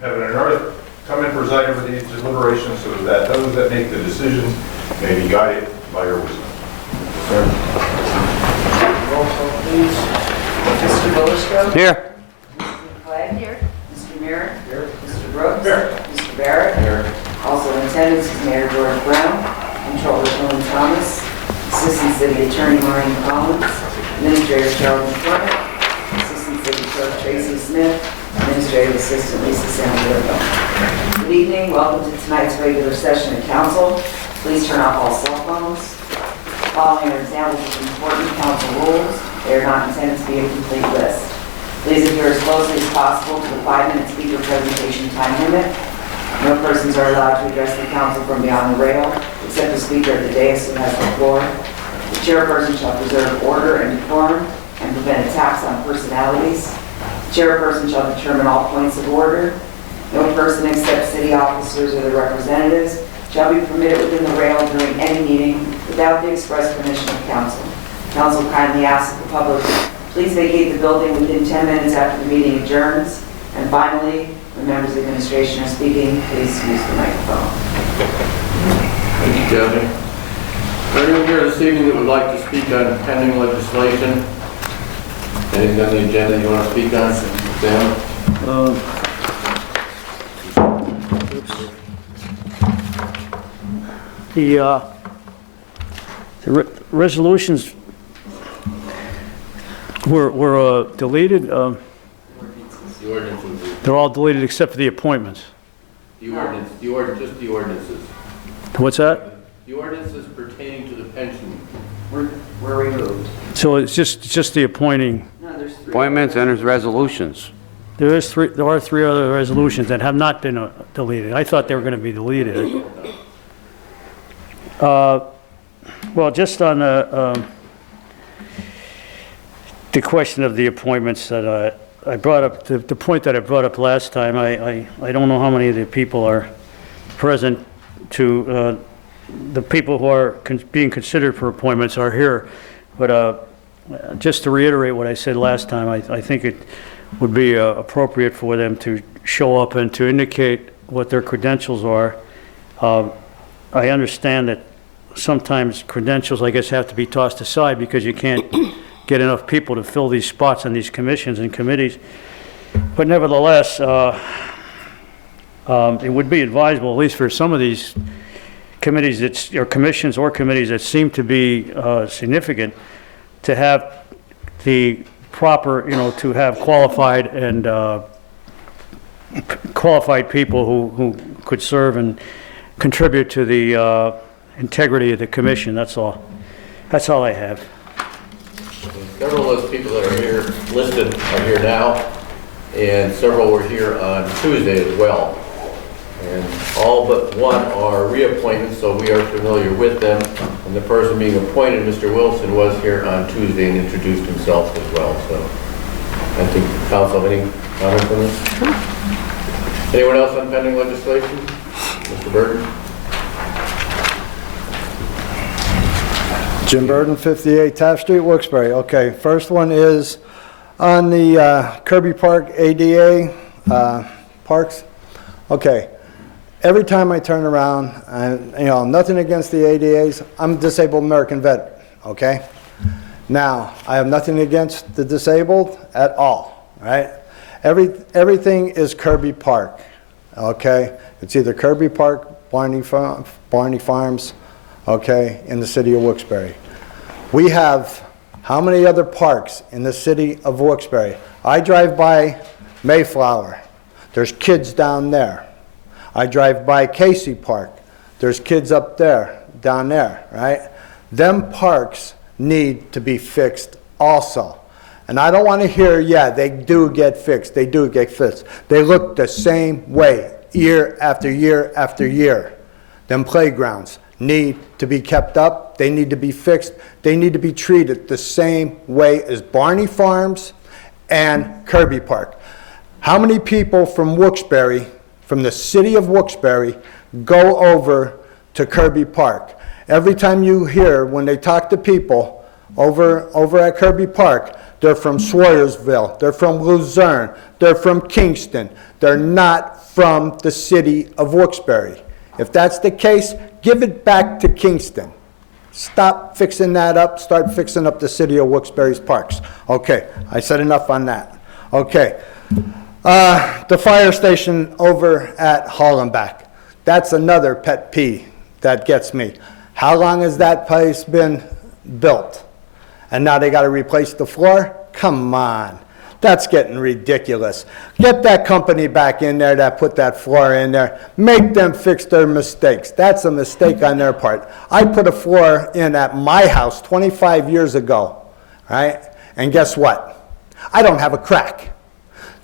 Heaven and earth, come and preside over these deliberations so that those that make the decisions may be guided by your wisdom. Roll call, please. Mr. Wilkes-Barre? Here. Mrs. McClegg? Here. Mr. Merritt? Here. Mr. Brooks? Here. Mr. Barrett? Here. Also in attendance is Mayor George Brown, Controller Tony Thomas, Assistant City Attorney Maureen Collins, Administrator Sheldon McCormick, Assistant City Clerk Tracy Smith, Administrative Assistant Lisa Sanfilippo. Good evening, welcome to tonight's regular session of council. Please turn off all cell phones. Following are examples of important council rules. They are not intended to be a complete list. Please adhere as closely as possible to the 5-minute speaker presentation time limit. No persons are allowed to address the council from beyond the rail, except the speaker at the dais who has the floor. The chairperson shall preserve order and decorum and prevent attacks on personalities. The chairperson shall determine all points of order. No person except city officers or their representatives shall be permitted within the rail during any meeting without the express permission of council. Council kindly asks the public, please vacate the building within 10 minutes after the meeting adjourns. And finally, when members of the administration are speaking, please use the microphone. Thank you, Kathy. Is there anyone here this evening that would like to speak on pending legislation? Anything on the agenda you want to speak on, Sam? The resolutions were deleted. The ordinance would be, They're all deleted except for the appointments. just the ordinances. What's that? The ordinances pertaining to the pension. Were removed. So it's just the appointing. No, there's 3. Appointments and resolutions. There are 3 other resolutions that have not been deleted. I thought they were going to be deleted. Well, just on the question of the appointments that I brought up, the point that I brought up last time, I don't know how many of the people are present to, the people who are being considered for appointments are here, but just to reiterate what I said last time, I think it would be appropriate for them to show up and to indicate what their credentials are. I understand that sometimes credentials, I guess, have to be tossed aside because you can't get enough people to fill these spots on these commissions and committees. But nevertheless, it would be advisable, at least for some of these committees, or commissions or committees that seem to be significant, to have the proper, to have qualified and qualified people who could serve and contribute to the integrity of the commission. That's all I have. Several of those people that are here listed are here now, and several were here on Tuesday as well. And all but one are reappointments, so we are familiar with them. And the person being appointed, Mr. Wilson, was here on Tuesday and introduced himself as well. So I think the council have any comments on this? Anyone else on pending legislation? Mr. Burton? Jim Burden, 58 Taft Street, Wilkes-Barre. Okay, first one is on the Kirby Park ADA parks. Okay, every time I turn around, nothing against the ADAs. I'm a disabled American veteran, okay? Now, I have nothing against the disabled at all, right? Everything is Kirby Park, okay? It's either Kirby Park, Barney Farms, okay, in the city of Wilkes-Barre. We have how many other parks in the city of Wilkes-Barre? I drive by Mayflower. There's kids down there. I drive by Casey Park. There's kids up there, down there, right? Them parks need to be fixed also. And I don't want to hear, yeah, they do get fixed. They do get fixed. They look the same way year after year after year. Them playgrounds need to be kept up. They need to be fixed. They need to be treated the same way as Barney Farms and Kirby Park. How many people from Wilkes-Barre, from the city of Wilkes-Barre, go over to Kirby Park? Every time you hear, when they talk to people, over at Kirby Park. They're from Swoyersville, they're from Luzerne, they're from Kingston. They're not from the city of Wilkes-Barre. If that's the case, give it back to Kingston. Stop fixing that up, start fixing up the city of Wilkes-Barre's parks. Okay, I said enough on that. Okay, the fire station over at Hollenbach. That's another pet peeve that gets me. How long has that place been built? And now they got to replace the floor? Come on. That's getting ridiculous. Get that company back in there that put that floor in there. Make them fix their mistakes. That's a mistake on their part. I put a floor in at my house 25 years ago, right? And guess what? I don't have a crack.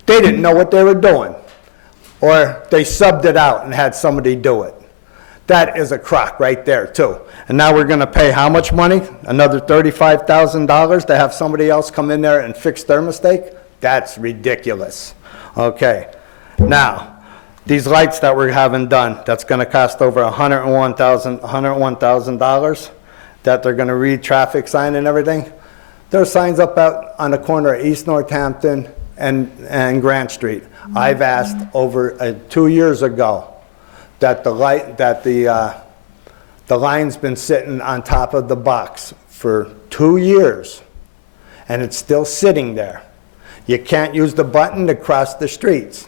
They didn't know what they were doing. Or they subbed it out and had somebody do it. That is a crock right there too. And now we're gonna pay how much money? Another $35,000 to have somebody else come in there and fix their mistake? That's ridiculous. Okay, now, these lights that we're having done, that's gonna cost over $101,000 that they're gonna read traffic sign and everything. There's signs up out on the corner of East Northampton and Grant Street. I've asked over 2 years ago that the line's been sitting on top of the box for 2 years, and it's still sitting there. You can't use the button to cross the streets.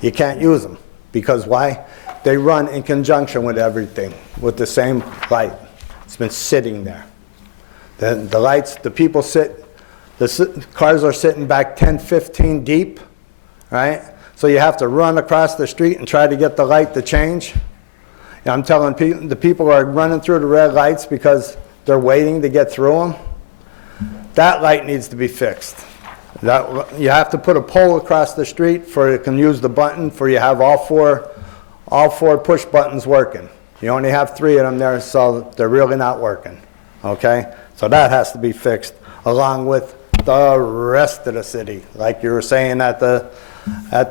You can't use them, because why? They run in conjunction with everything, with the same light. It's been sitting there. The lights, the people sit, the cars are sitting back 10, 15 deep, right? So you have to run across the street and try to get the light to change. I'm telling people, the people are running through the red lights because they're waiting to get through them. That light needs to be fixed. You have to put a pole across the street for it can use the button for you have all four push buttons working. You only have 3 of them there, so they're really not working. Okay? So that has to be fixed along with the rest of the city, like you were saying at the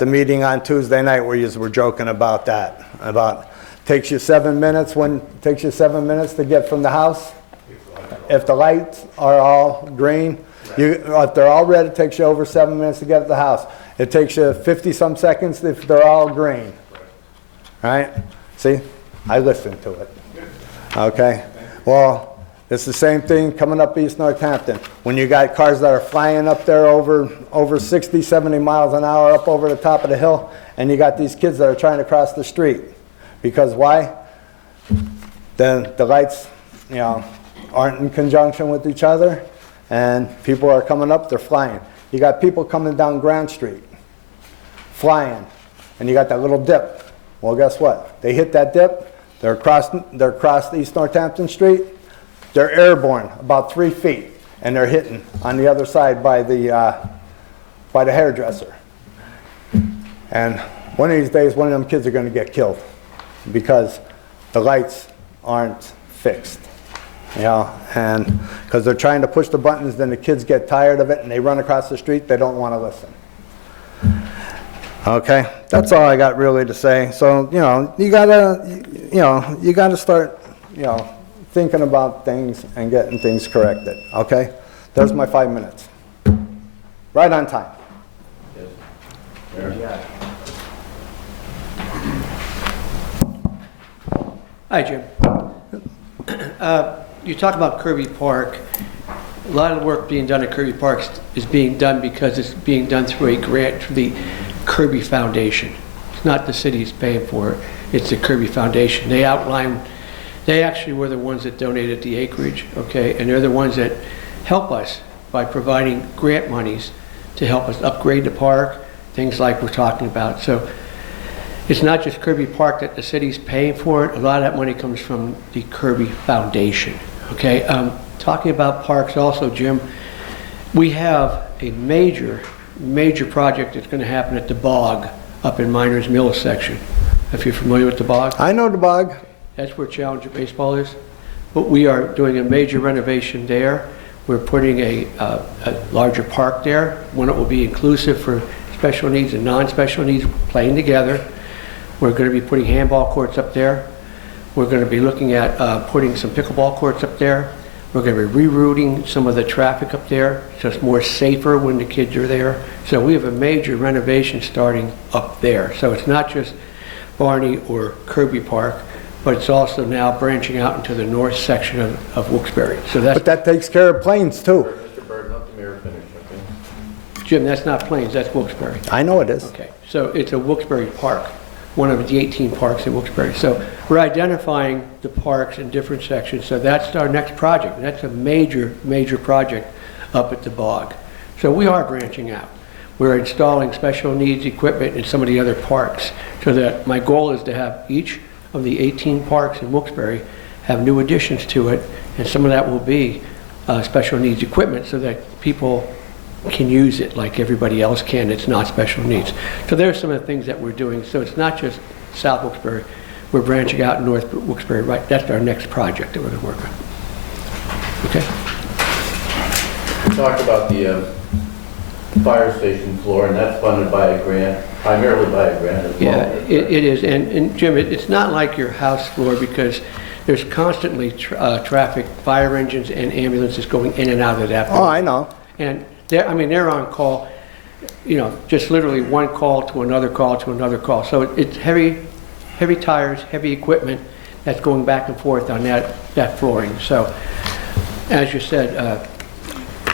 meeting on Tuesday night where you were joking about that. About takes you 7 minutes to get from the house. If the lights are all green, if they're all red, it takes you over 7 minutes to get to the house. It takes you 50-some seconds if they're all green. Right? See? I listened to it. Okay? Well, it's the same thing coming up East Northampton. When you got cars that are flying up there over 60, 70 miles an hour up over the top of the hill, and you got these kids that are trying to cross the street. Because why? Then the lights, aren't in conjunction with each other, and people are coming up, they're flying. You got people coming down Grand Street, flying, and you got that little dip. Well, guess what? They hit that dip, they're across East Northampton Street, they're airborne about 3 feet, and they're hitting on the other side by the hairdresser. And one of these days, one of them kids are going to get killed because the lights aren't fixed. And because they're trying to push the buttons, then the kids get tired of it and they run across the street, they don't want to listen. Okay, that's all I got really to say. So, you gotta start, thinking about things and getting things corrected, okay? There's my 5 minutes. Right on time. Hi, Jim. You talk about Kirby Park. A lot of the work being done at Kirby Park is being done because it's being done through a grant through the Kirby Foundation. It's not the city's paying for it, it's the Kirby Foundation. They actually were the ones that donated the acreage, okay? And they're the ones that help us by providing grant monies to help us upgrade the park, things like we're talking about. So it's not just Kirby Park that the city's paying for it. A lot of that money comes from the Kirby Foundation, okay? Talking about parks also, Jim, we have a major project that's going to happen at the Bog up in Miners Mills section. If you're familiar with the Bog. I know the Bog. That's where Challenger Baseball is. But we are doing a major renovation there. We're putting a larger park there, one that will be inclusive for special needs and non-special needs playing together. We're going to be putting handball courts up there. We're going to be looking at putting some pickleball courts up there. We're going to be rerouting some of the traffic up there, so it's more safer when the kids are there. So we have a major renovation starting up there. So it's not just Barney or Kirby Park, but it's also now branching out into the north section of Wilkes-Barre. So that's, But that takes care of Plains too. Mr. Burton, let the mayor finish, okay? Jim, that's not Plains, that's Wilkes-Barre. I know it is. Okay, so it's a Wilkes-Barre park, one of the 18 parks in Wilkes-Barre. So we're identifying the parks in different sections, so that's our next project. That's a major, major project up at the bog. So we are branching out. We're installing special needs equipment in some of the other parks, so that my goal is to have each of the 18 parks in Wilkes-Barre have new additions to it, and some of that will be special needs equipment so that people can use it like everybody else can. It's not special needs. So there's some of the things that we're doing. So it's not just South Wilkes-Barre. We're branching out in North Wilkes-Barre. Right, that's our next project that we're going to work on. Okay. We talked about the fire station floor, and that's funded by a grant, primarily by a grant as well. Yeah, it is. And Jim, it's not like your house floor because there's constantly traffic, fire engines and ambulances going in and out of that. Oh, I know. And they're on call, just literally one call to another call to another call. So it's heavy tires, heavy equipment that's going back and forth on that flooring. So as you said,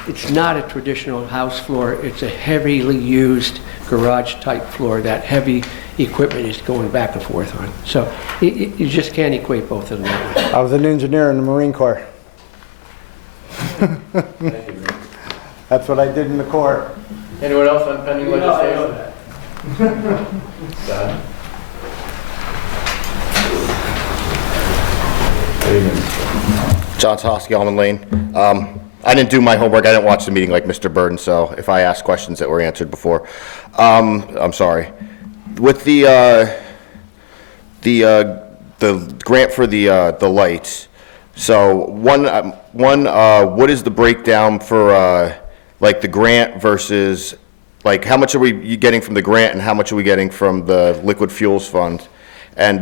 it's not a traditional house floor. It's a heavily used garage type floor. That heavy equipment is going back and forth on. So you just can't equate both of them that way. I was an engineer in the Marine Corps. Thank you, Mayor. That's what I did in the Corps. Anyone else on pending legislation? Don? Good evening. John Tosky, Almond Lane. I didn't do my homework. I didn't watch the meeting like Mr. Burden, so if I asked questions that were answered before, I'm sorry. With the grant for the lights, so one, what is the breakdown for like the grant versus like how much are we getting from the grant and how much are we getting from the liquid fuels fund? And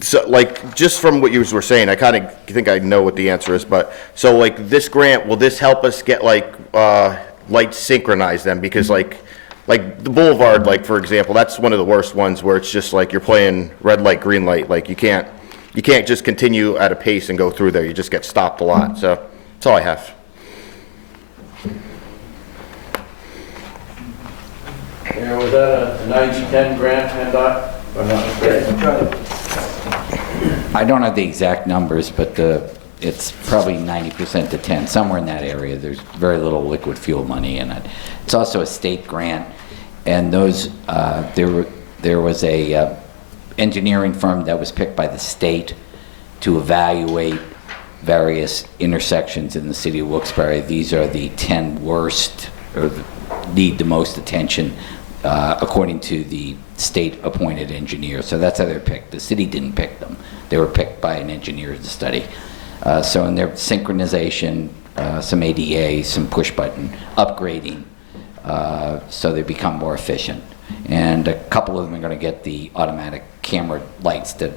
so like just from what you were saying, I kind of think I know what the answer is, but so like this grant, will this help us get like lights synchronized then? Because like the boulevard, like for example, that's one of the worst ones where it's just like you're playing red light, green light. Like you can't just continue at a pace and go through there. You just get stopped a lot. So that's all I have. Mayor, was that a 90-10 grant, PennDOT? If I'm not mistaken? I don't have the exact numbers, but it's probably 90% to 10, somewhere in that area. There's very little liquid fuel money in it. It's also a state grant, and those there was a engineering firm that was picked by the state to evaluate various intersections in the city of Wilkes-Barre. These are the 10 worst, or need the most attention, according to the state-appointed engineer. So that's how they're picked. The city didn't pick them. They were picked by an engineer to study. So in their synchronization, some ADA, some push-button upgrading, so they become more efficient. And a couple of them are going to get the automatic camera lights that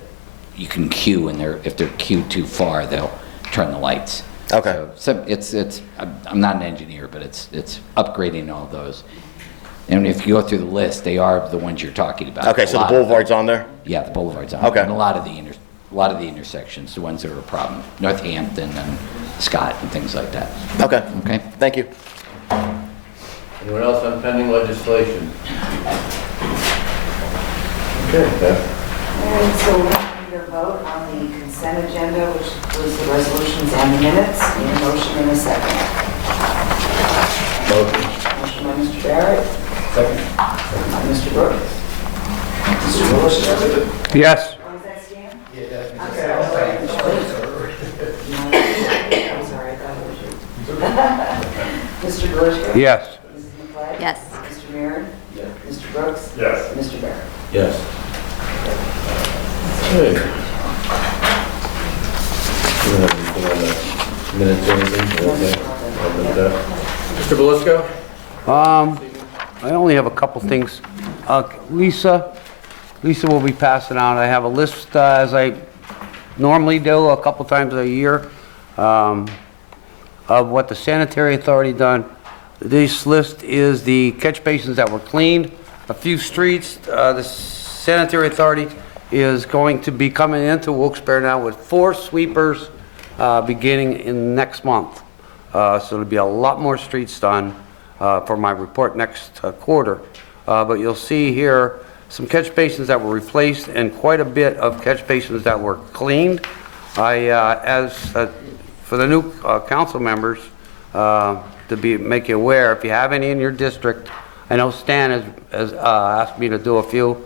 you can cue, and if they're cued too far, they'll turn the lights. Okay. So it's I'm not an engineer, but it's upgrading all those. And if you go through the list, they are the ones you're talking about. Okay, so the boulevard's on there? Yeah, the boulevard's on. Okay. And a lot of the intersections, the ones that are a problem, Northampton and Scott and things like that. Okay. Okay. Thank you. Anyone else on pending legislation? Okay, Beth. And so we need a vote on the consent agenda, which was the resolutions and the minutes. Need a motion in a second. Motion. Motion by Mr. Barrett. Second. Second by Mr. Brooks. Mr. Delicious. Yes. Oh, is that Stan? Yeah. I'm sorry. I'm sorry, I thought it was you. Mr. Delicious. Yes. Mrs. McLeod. Yes. Mr. Marin. Yes. Mr. Brooks. Yes. Mr. Barrett. Yes. Okay. You don't have anything on the minutes or anything? Okay. Mr. Belisco? I only have a couple things. Lisa will be passing out. I have a list, as I normally do, a couple times a year, of what the sanitary authority done. This list is the catch basins that were cleaned, a few streets. The sanitary authority is going to be coming into Wilkes-Barre now with 4 sweepers beginning in next month. So there'll be a lot more streets done for my report next quarter. But you'll see here some catch basins that were replaced and quite a bit of catch basins that were cleaned. For the new council members, to make you aware, if you have any in your district, I know Stan has asked me to do a few.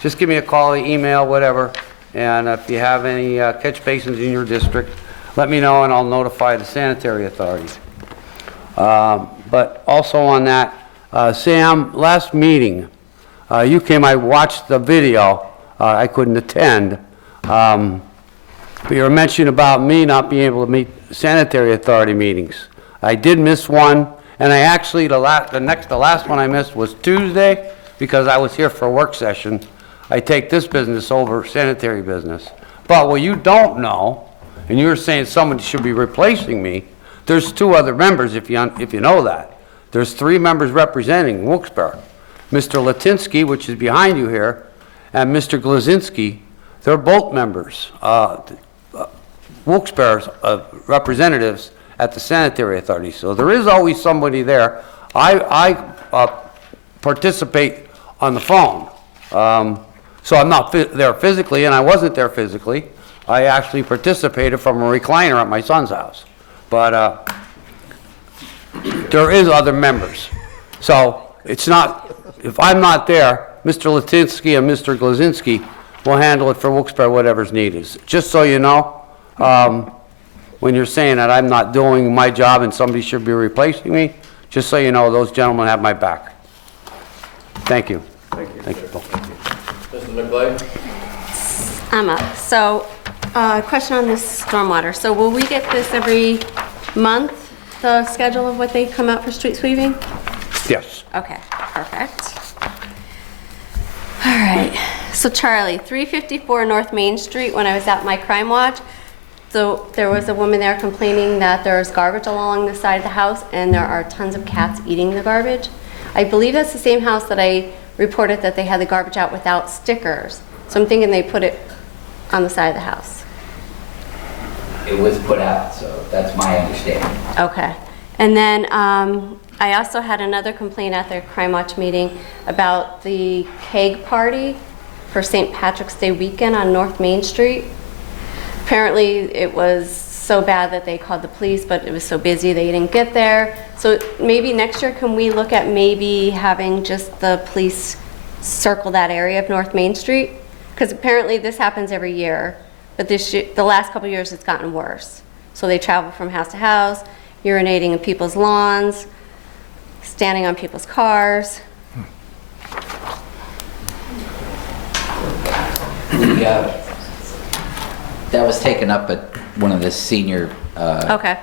Just give me a call, email, whatever, and if you have any catch basins in your district, let me know and I'll notify the sanitary authorities. But also on that, Sam, last meeting, you came, I watched the video, I couldn't attend. But you were mentioning about me not being able to meet sanitary authority meetings. I did miss one, and I actually, the last one I missed was Tuesday, because I was here for a work session. I take this business over sanitary business. But what you don't know, and you were saying somebody should be replacing me, there's 2 other members, if you know that. There's 3 members representing Wilkes-Barre. Mr. Latinsky, which is behind you here, and Mr. Glazinski, they're both members. Wilkes-Barre's representatives at the sanitary authority. So there is always somebody there. I participate on the phone. So I'm not there physically, and I wasn't there physically. I actually participated from a recliner at my son's house. But there is other members. So it's not, if I'm not there, Mr. Latinsky and Mr. Glazinski will handle it for Wilkes-Barre, whatever's needed. Just so you know, when you're saying that I'm not doing my job and somebody should be replacing me, just so you know, those gentlemen have my back. Thank you. Thank you. Mrs. McGlade? I'm up. So, question on this stormwater. So will we get this every month, the schedule of what they come out for street sweeping? Yes. Okay, perfect. All right. So Charlie, 354 North Main Street, when I was at my crime watch, so there was a woman there complaining that there's garbage along the side of the house and there are tons of cats eating the garbage. I believe that's the same house that I reported that they had the garbage out without stickers. So I'm thinking they put it on the side of the house. It was put out, so that's my understanding. Okay. And then I also had another complaint at their Crime Watch meeting about the keg party for St. Patrick's Day weekend on North Main Street. Apparently it was so bad that they called the police, but it was so busy they didn't get there. So maybe next year, can we look at maybe having just the police circle that area of North Main Street? Because apparently this happens every year, but the last couple of years it's gotten worse. So they travel from house to house, urinating in people's lawns, standing on people's cars. That was taken up at one of the senior Okay.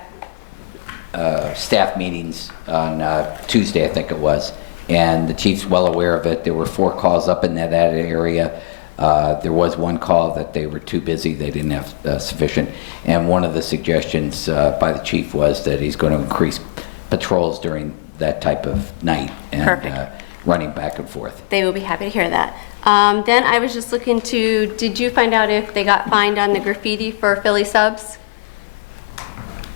staff meetings on Tuesday, I think it was, and the chief's well aware of it. There were 4 calls up in that area. There was 1 call that they were too busy, they didn't have sufficient, and one of the suggestions by the chief was that he's going to increase patrols during that type of night and running back and forth. They will be happy to hear that. Then I was just looking to, did you find out if they got fined on the graffiti for Philly subs?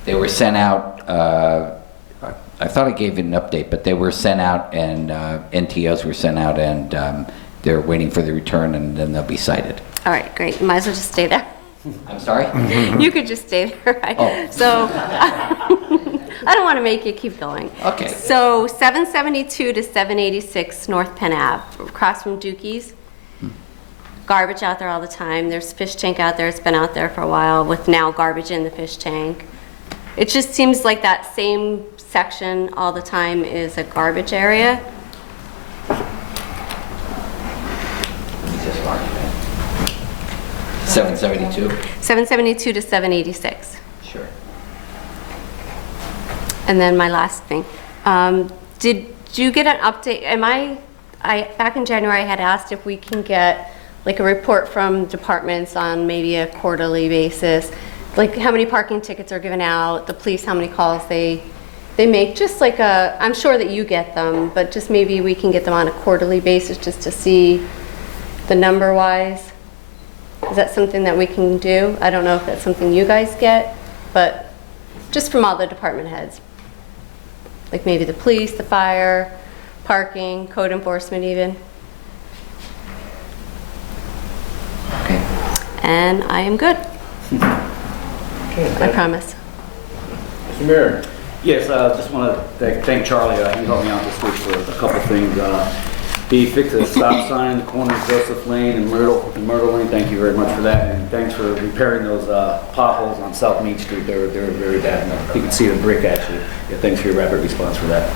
They were sent out, I thought I gave you an update, but they were sent out and NTOs were sent out and they're waiting for the return and then they'll be cited. All right, great. You might as well just stay there. I'm sorry? You could just stay there, right? Oh. So, I don't want to make you keep going. Okay. So, 772 to 786 North Penn Ave, across from Dookies. Garbage out there all the time. There's fish tank out there. It's been out there for a while with now garbage in the fish tank. It just seems like that same section all the time is a garbage area. Just mark it. 772? 772 to 786. Sure. And then my last thing, did you get an update? Back in January, I had asked if we can get like a report from departments on maybe a quarterly basis. like how many parking tickets are given out, the police, how many calls they make, just like a, I'm sure that you get them, but just maybe we can get them on a quarterly basis just to see the number wise. Is that something that we can do? I don't know if that's something you guys get, but just from all the department heads. Like maybe the police, the fire, parking, code enforcement even. Okay. And I am good. I promise. Mr. Mayor? Yes, just want to thank Charlie. He helped me out this week for a couple things. He fixed a stop sign in the corner of Joseph Lane and Myrtle Lane. Thank you very much for that. And thanks for repairing those potholes on South Main Street. They were very bad. You can see the brick actually. Yeah, thanks for your rapid response for that.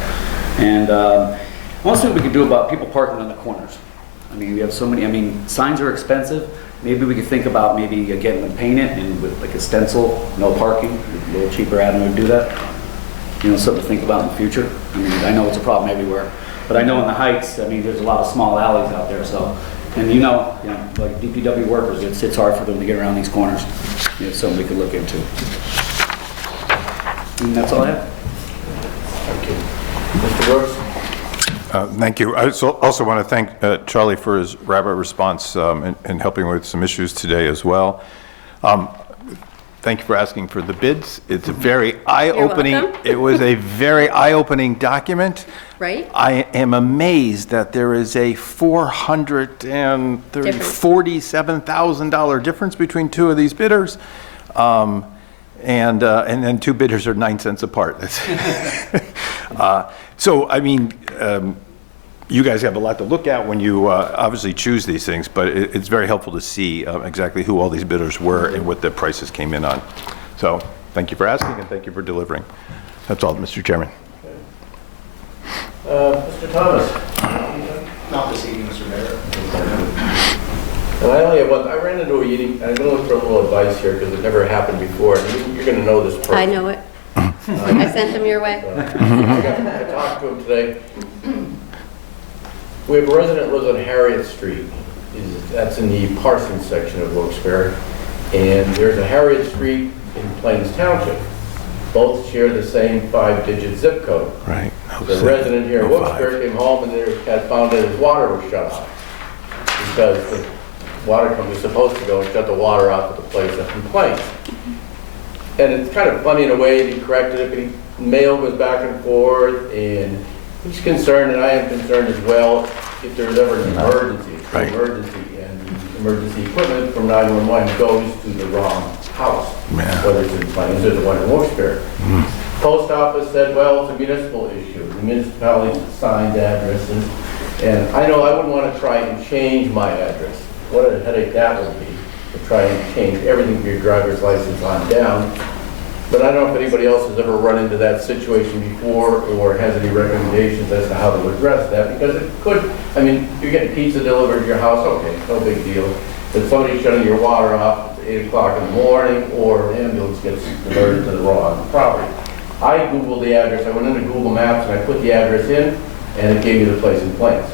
And I want to see what we can do about people parking on the corners. I mean, we have so many, I mean, signs are expensive. Maybe we could think about maybe getting them painted and with like a stencil, no parking, a little cheaper avenue to do that. You know, something to think about in the future. I mean, I know it's a problem everywhere, but I know in the Heights, I mean, there's a lot of small alleys out there, so, and you know, like DPW workers, it's hard for them to get around these corners. It's something we could look into. And that's all I have. Thank you. Mr. Brooks? Thank you. I also want to thank Charlie for his rapid response and helping with some issues today as well. Thank you for asking for the bids. It's a very eye-opening. welcome. It was a very eye-opening document. Right? I am amazed that there is a $47,000 difference between two of these bidders. And then two bidders are 9 cents apart. So, I mean, you guys have a lot to look at when you obviously choose these things, but it's very helpful to see exactly who all these bidders were and what the prices came in on. So, thank you for asking and thank you for delivering. That's all, Mr. Chairman. Mr. Thomas? Not this evening, Mr. Mayor. And I only have one. I ran into a meeting. I'm going to look for a little advice here because it never happened before. You're going to know this person. I know it. I sent them your way. I talked to him today. We have a resident who lives on Harriet Street. That's in the Parsons section of Wilkes-Barre. And there's a Harriet Street in Plains Township. Both share the same 5-digit zip code. Right. The resident here in Wilkes-Barre came home and they had found that his water was shut off because the water company was supposed to go and shut the water off at the place of complaint. And it's kind of funny in a way, and he corrected it, but mail goes back and forth, and he's concerned, and I am concerned as well, if there's ever an emergency, and the emergency equipment from 911 goes to the wrong house, whether it's in Plains or the one in Wilkes-Barre. Post office said, well, it's a municipal issue. The municipality's assigned addresses, and I know I wouldn't want to try and change my address. What a headache that would be, to try and change everything for your driver's license on down. But I don't know if anybody else has ever run into that situation before or has any recommendations as to how to address that, because it could, I mean, you're getting pizza delivered to your house, okay, no big deal. But somebody's shutting your water off at 8 o'clock in the morning, or an ambulance gets alerted to the wrong property. I Googled the address, I went into Google Maps and I put the address in, and it gave me the place in Plains.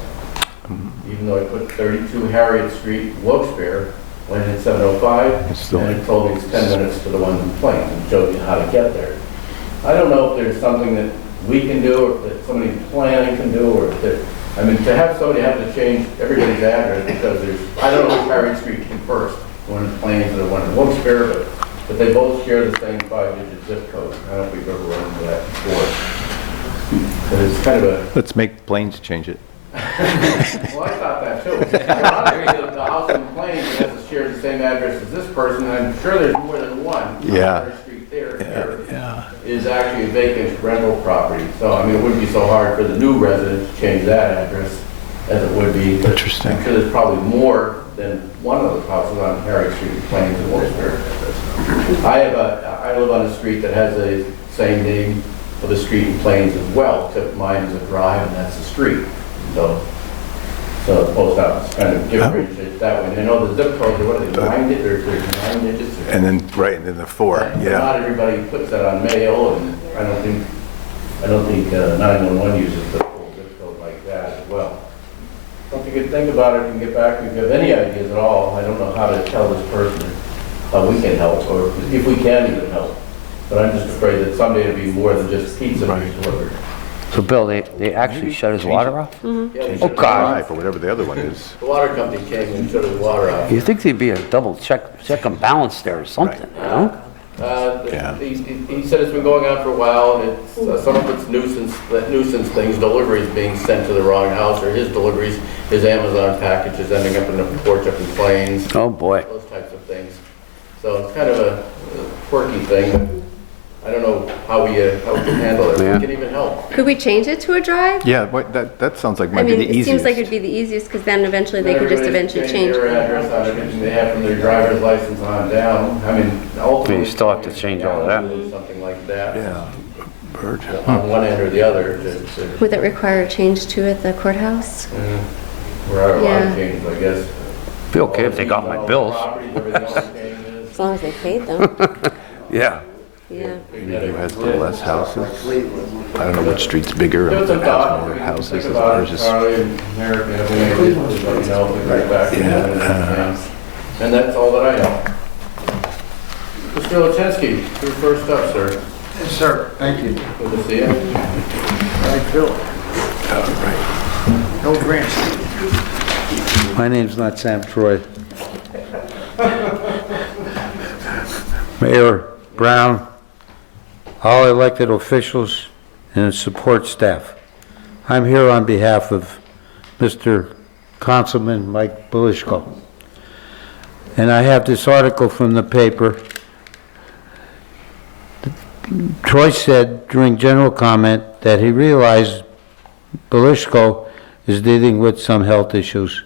Even though I put 32 Harriet Street, Wilkes-Barre, went in 705, and it told me it's 10 minutes to the one in Plains, and showed you how to get there. I don't know if there's something that we can do, or that somebody planning can do, or that, I mean, to have somebody have to change everybody's address because there's, I don't know which Harriet Street came first, one in Plains or the one in Wilkes-Barre, but they both share the same 5-digit zip code. I don't know if we've ever run into that before. But it's kind of a... Let's make Plains change it. Well, I thought that too. The house in Plains has to share the same address as this person, and I'm sure there's more than one. Yeah. Street there is actually a vacant rental property. So, I mean, it wouldn't be so hard for the new resident to change that address as it would be. Interesting. I'm sure there's probably more than one of the houses on Harriet Street, Plains, and Wilkes-Barre. I live on a street that has the same name of a street in Plains as well, except mine is a drive, and that's the street. So the post office kind of differentiates that way. And I know the zip codes are, what are they, 9 digits? Or 9 digits? And then, right, and then the 4, yeah. Not everybody puts that on mail, and I don't think 911 uses the full zip code like that as well. If you could think about it and get back, if you have any ideas at all, I don't know how to tell this person how we can help, or if we can even help. But I'm just afraid that someday it'll be more than just pizza being delivered. So Bill, they actually shut his water off? Yeah, they Oh, shut God. Five, or whatever the other one is. The water company came and shut his water off. You think there'd be a double check and balance there or something, you know? Yeah. He said it's been going on for a while, and it's, some of it's nuisance things, deliveries being sent to the wrong house, or his deliveries, his Amazon packages ending up in the porch up in Plains, Oh, boy. those types of things. So it's kind of a quirky thing. I don't know how we can handle it, Yeah. if we can even help. Could we change it to a drive? Yeah, that sounds like I might be mean, the it seems easiest. like it'd be the easiest, because then eventually they could just eventually change. Their address on everything they have from their driver's license on down. I mean, ultimately. You still have to change all that. Something like that. Yeah. Bird. On one end or the other Would that require a change to at the courthouse? We're out of line Yeah. changes, I guess. Be okay if they got my bills. As long as they paid them, Yeah. yeah. Who has the less houses? I don't know which street's bigger and Give us a what thought. has more houses Think as about far it, as just. Charlie and Eric, and if we make it, just let me know if we get back. And that's all that I have. Mr. Lachensky, you're first up, sir. Yes, sir. Thank you. Good to see you. No grants. My name's not Sam Troy. Mayor Brown, all elected officials, and support staff. I'm here on behalf of Mr. Councilman Mike Belishko. And I have this article from the paper. Troy said during general comment that he realized Belishko is dealing with some health issues,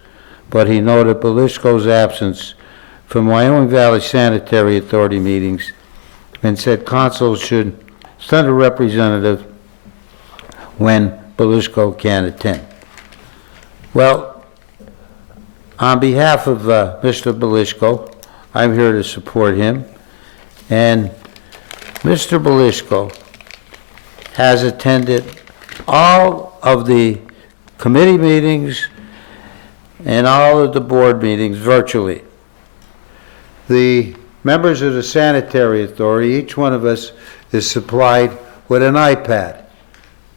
but he noted Belishko's absence from Wyoming Valley Sanitary Authority meetings and said council should send a representative when Belishko can attend. Well, on behalf of Mr. Belishko, I'm here to support him, and Mr. Belishko has attended all of the committee meetings and all of the board meetings virtually. The members of the Sanitary Authority, each one of us is supplied with an iPad.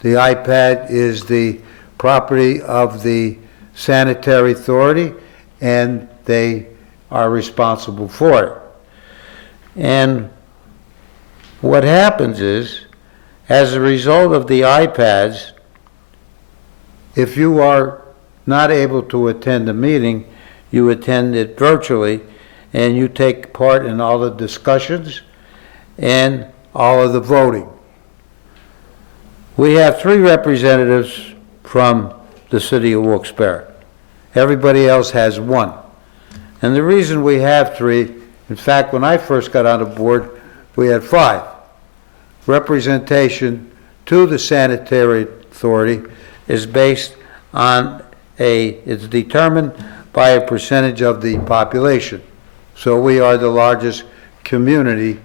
The iPad is the property of the Sanitary Authority, and they are responsible for it. And what happens is, as a result of the iPads, if you are not able to attend a meeting, you attend it virtually, and you take part in all the discussions and all of the voting. We have 3 representatives from the city of Wilkes-Barre. Everybody else has 1. And the reason we have 3, in fact, when I first got on the board, we had 5. Representation to the Sanitary Authority is based on it's determined by a percentage of the population. So we are the largest community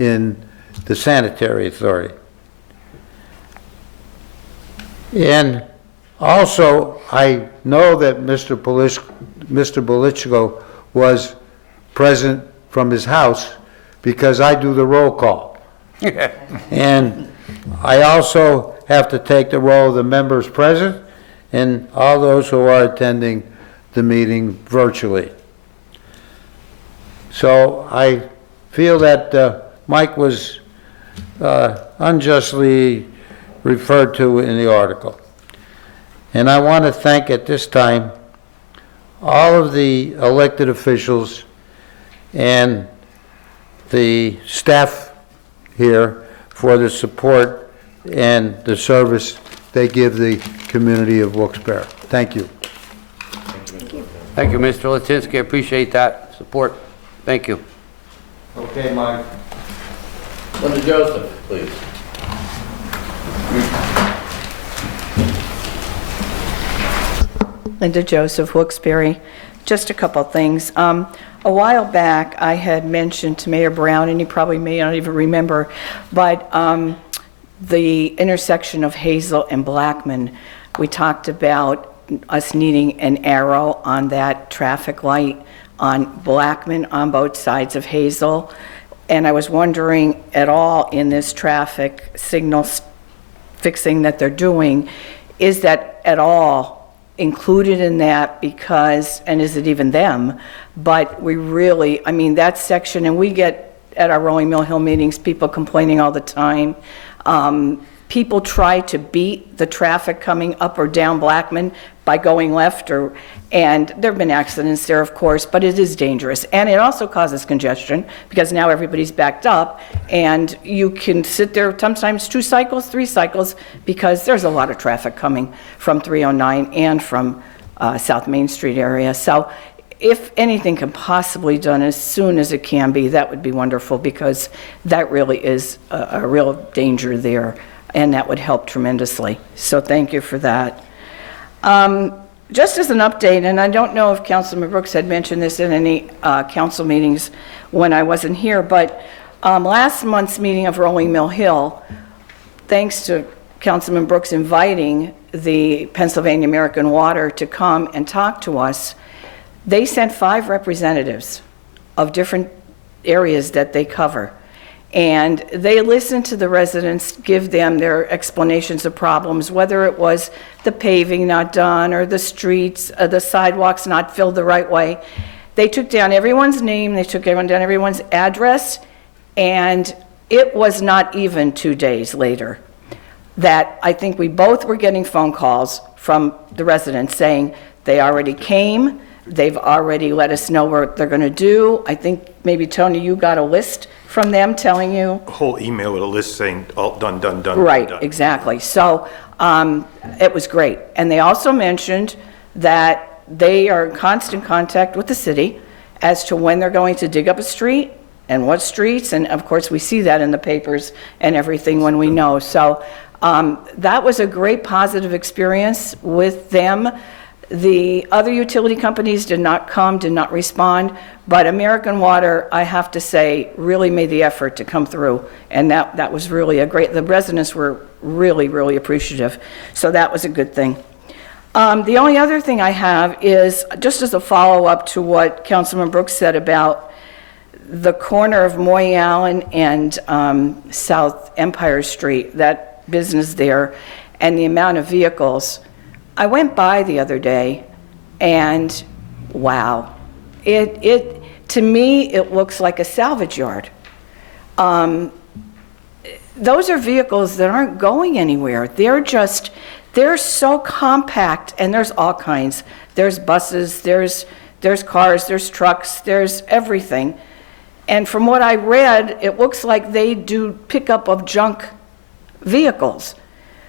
in the Sanitary Authority. And also, I know that Mr. Belishko was present from his house because I do the roll call. And I also have to take the role of the members present and all those who are attending the meeting virtually. So I feel that Mike was unjustly referred to in the article. And I want to thank at this time all of the elected officials and the staff here for the support and the service they give the community of Wilkes-Barre. Thank you. Thank you, Mr. Latinsky. I appreciate that support. Thank you. Okay, Mike. Linda Joseph, please. Linda Joseph, Wilkes-Barre. Just a couple of things. A while back, I had mentioned to Mayor Brown, and he probably may not even remember, but the intersection of Hazel and Blackman, we talked about us needing an arrow on that traffic light on Blackman on both sides of Hazel. And I was wondering at all in this traffic signal fixing that they're doing, is that at all included in that? Because, and is it even them? But we really, I mean, that section, and we get at our Rolling Mill Hill meetings, people complaining all the time. People try to beat the traffic coming up or down Blackman by going left, and there have been accidents there, of course, but it is dangerous. And it also causes congestion because now everybody's backed up, and you can sit there sometimes 2 cycles, 3 cycles, because there's a lot of traffic coming from 309 and from South Main Street area. So if anything can possibly be done as soon as it can be, that would be wonderful, because that really is a real danger there, and that would help tremendously. So thank you for that. Just as an update, and I don't know if Councilman Brooks had mentioned this in any council meetings when I wasn't here, but last month's meeting of Rolling Mill Hill, thanks to Councilman Brooks inviting the Pennsylvania American Water to come and talk to us, they sent 5 representatives of different areas that they cover. And they listened to the residents, give them their explanations of problems, whether it was the paving not done or the streets, the sidewalks not filled the right way. They took down everyone's name, they took down everyone's address, and it was not even 2 days later that I think we both were getting phone calls from the residents saying they already came, they've already let us know what they're going to do. I think maybe, Tony, you got a list from them telling you? A whole email with a list saying, all done, done, done. Right, done. exactly. So it was great. And they also mentioned that they are in constant contact with the city as to when they're going to dig up a street and what streets. And of course, we see that in the papers and everything when we know. So that was a great positive experience with them. The other utility companies did not come, did not respond, but American Water, I have to say, really made the effort to come through, and that was really the residents were really, really appreciative, so that was a good thing. The only other thing I have is, just as a follow-up to what Councilman Brooks said about the corner of Moy Allen and South Empire Street, that business there, and the amount of vehicles. I went by the other day, and wow, to me, it looks like a salvage yard. Those are vehicles that aren't going anywhere. They're so compact, and there's all kinds. There's buses, there's cars, there's trucks, there's everything. And from what I read, it looks like they do pickup of junk vehicles.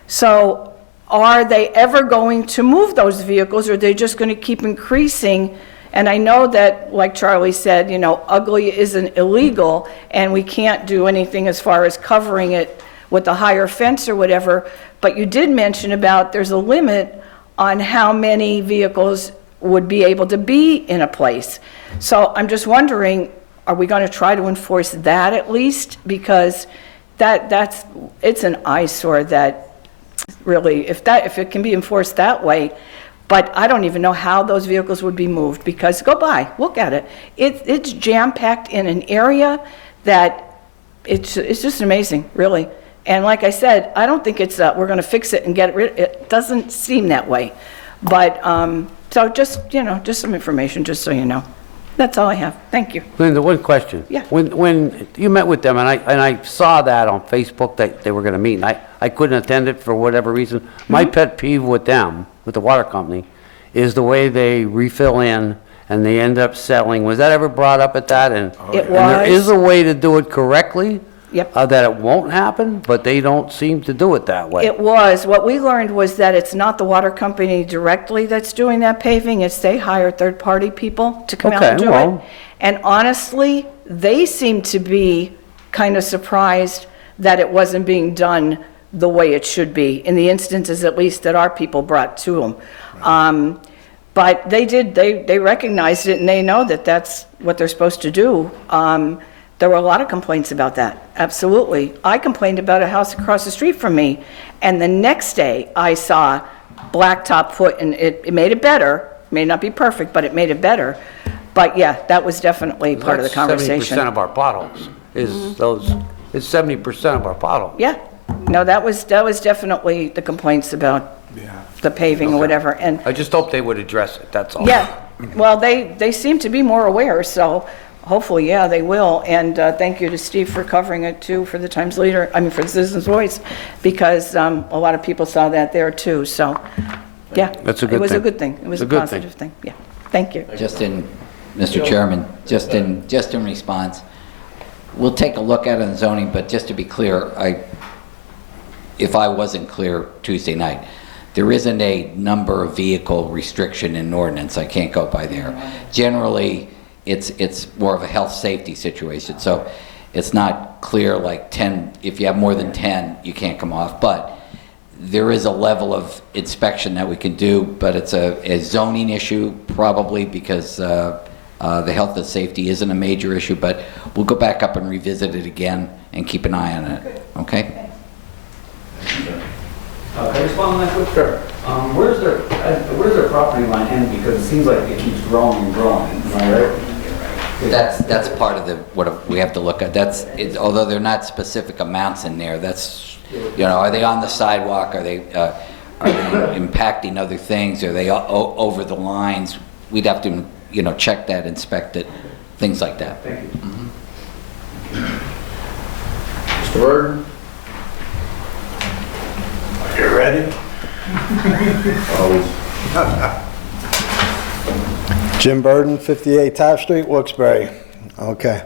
So are they ever going to move those vehicles, or are they just going to keep increasing? And I know that, like Charlie said, ugly isn't illegal, and we can't do anything as far as covering it with a higher fence or whatever, but you did mention about there's a limit on how many vehicles would be able to be in a place. So I'm just wondering, are we going to try to enforce that at least? Because it's an eyesore that really, if it can be enforced that way, but I don't even know how those vehicles would be moved, because go by, look at it. It's jam-packed in an area that it's just amazing, really. And like I said, I don't think it's we're going to fix it and get rid. It doesn't seem that way. But so just some information, just so you know. That's all I have. Thank you. Linda, one question. Yeah. When you met with them, and I saw that on Facebook that they were going to meet, and I couldn't attend it for whatever reason. My pet peeve with them, with the water company, is the way they refill in and they end up selling. Was that ever brought up at that? And It and there was. is a way to do it correctly. Yep. That it won't happen, but they don't seem to do it that way. It was. What we learned was that it's not the water company directly that's doing that paving. It's they hire third-party people to come out and do it. And honestly, they seem to be kind of surprised that it wasn't being done the way it should be, in the instances at least that our people brought to them. Right. But they recognized it, and they know that that's what they're supposed to do. There were a lot of complaints about that, absolutely. I complained about a house across the street from me, and the next day I saw blacktop put, and it made it better. It may not be perfect, but it made it better. But yeah, that was definitely part of the conversation. That's 70% of our potholes, is those, it's 70% of our potholes. Yeah, no, that was definitely the complaints about the paving or whatever, and, I just hope they would address it, that's all. yeah, well, they seem to be more aware, so hopefully, yeah, they will, and thank you to Steve for covering it too, for the Times Leader, I mean, for the Citizens Voice, because a lot of people saw that there too, so, yeah. That's a good It was a thing. good thing, it was a It's a good thing. positive thing, yeah, thank you. Just in, Mr. Chairman, just in response, we'll take a look at it in zoning, but just to be clear, if I wasn't clear Tuesday night, there isn't a number of vehicle restriction in ordinance. I can't go by there. Generally, it's more of a health safety situation. So it's not clear like 10, if you have more than 10, you can't come off. But there is a level of inspection that we can do, but it's a zoning issue probably because the health and safety isn't a major issue, but we'll go back up and revisit it again and keep an eye on it, okay? Can I respond to that quick? Sure. Where's their property line end? Because it seems like it keeps growing and growing, am I right? That's part of what we have to look at. Although they're not specific amounts in there, that's, are they on the sidewalk? Are they impacting other things? Are they over the lines? We'd have to, check that, inspect it, things like that. Thank you. Mr. Burton? You ready? Jim Burden, 58 Taft Street, Wilkes-Barre. Okay.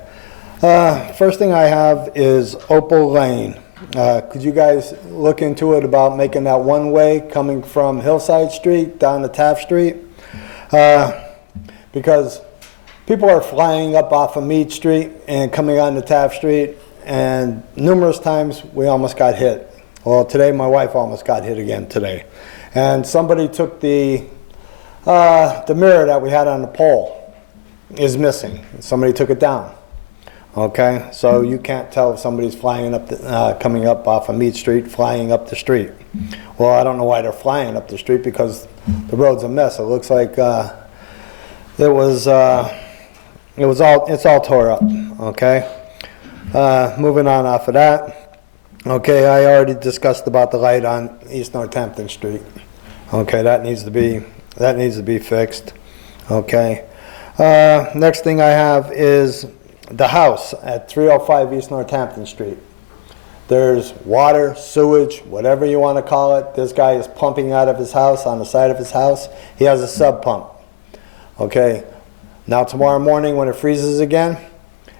First thing I have is Opal Lane. Could you guys look into it about making that one-way coming from Hillside Street down to Taft Street? Because people are flying up off of Meade Street and coming onto Taft Street, and numerous times we almost got hit. Well, today my wife almost got hit again today. And somebody took the mirror that we had on the pole is missing. Somebody took it down. Okay, so you can't tell if somebody's flying up, coming up off of Meade Street, flying up the street. Well, I don't know why they're flying up the street because the road's a mess. It looks like it's all tore up. Okay, moving on off of that. Okay, I already discussed about the light on East Northampton Street. Okay, that needs to be fixed. Okay. Next thing I have is the house at 305 East Northampton Street. There's water, sewage, whatever you want to call it. This guy is pumping out of his house, on the side of his house. He has a sub pump. Okay. Now tomorrow morning when it freezes again,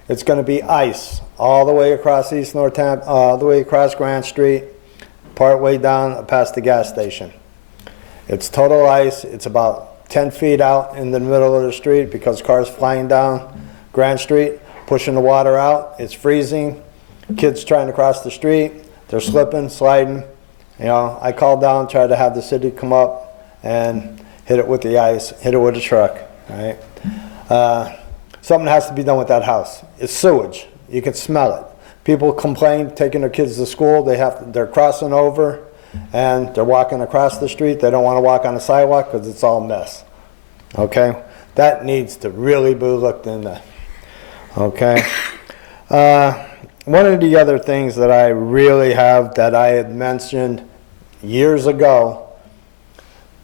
it's going to be ice all the way across East Northampton, all the way across Grant Street, part way down past the gas station. It's total ice. It's about 10 feet out in the middle of the street because cars flying down Grant Street, pushing the water out. It's freezing. Kids trying to cross the street. They're slipping, sliding. I called down, tried to have the city come up and hit it with the ice, hit it with a truck. Right? Something has to be done with that house. It's sewage. You can smell it. People complain taking their kids to school. They're crossing over and they're walking across the street. They don't want to walk on the sidewalk because it's all mess. Okay? That needs to really be looked into. Okay? One of the other things that I really have that I had mentioned years ago,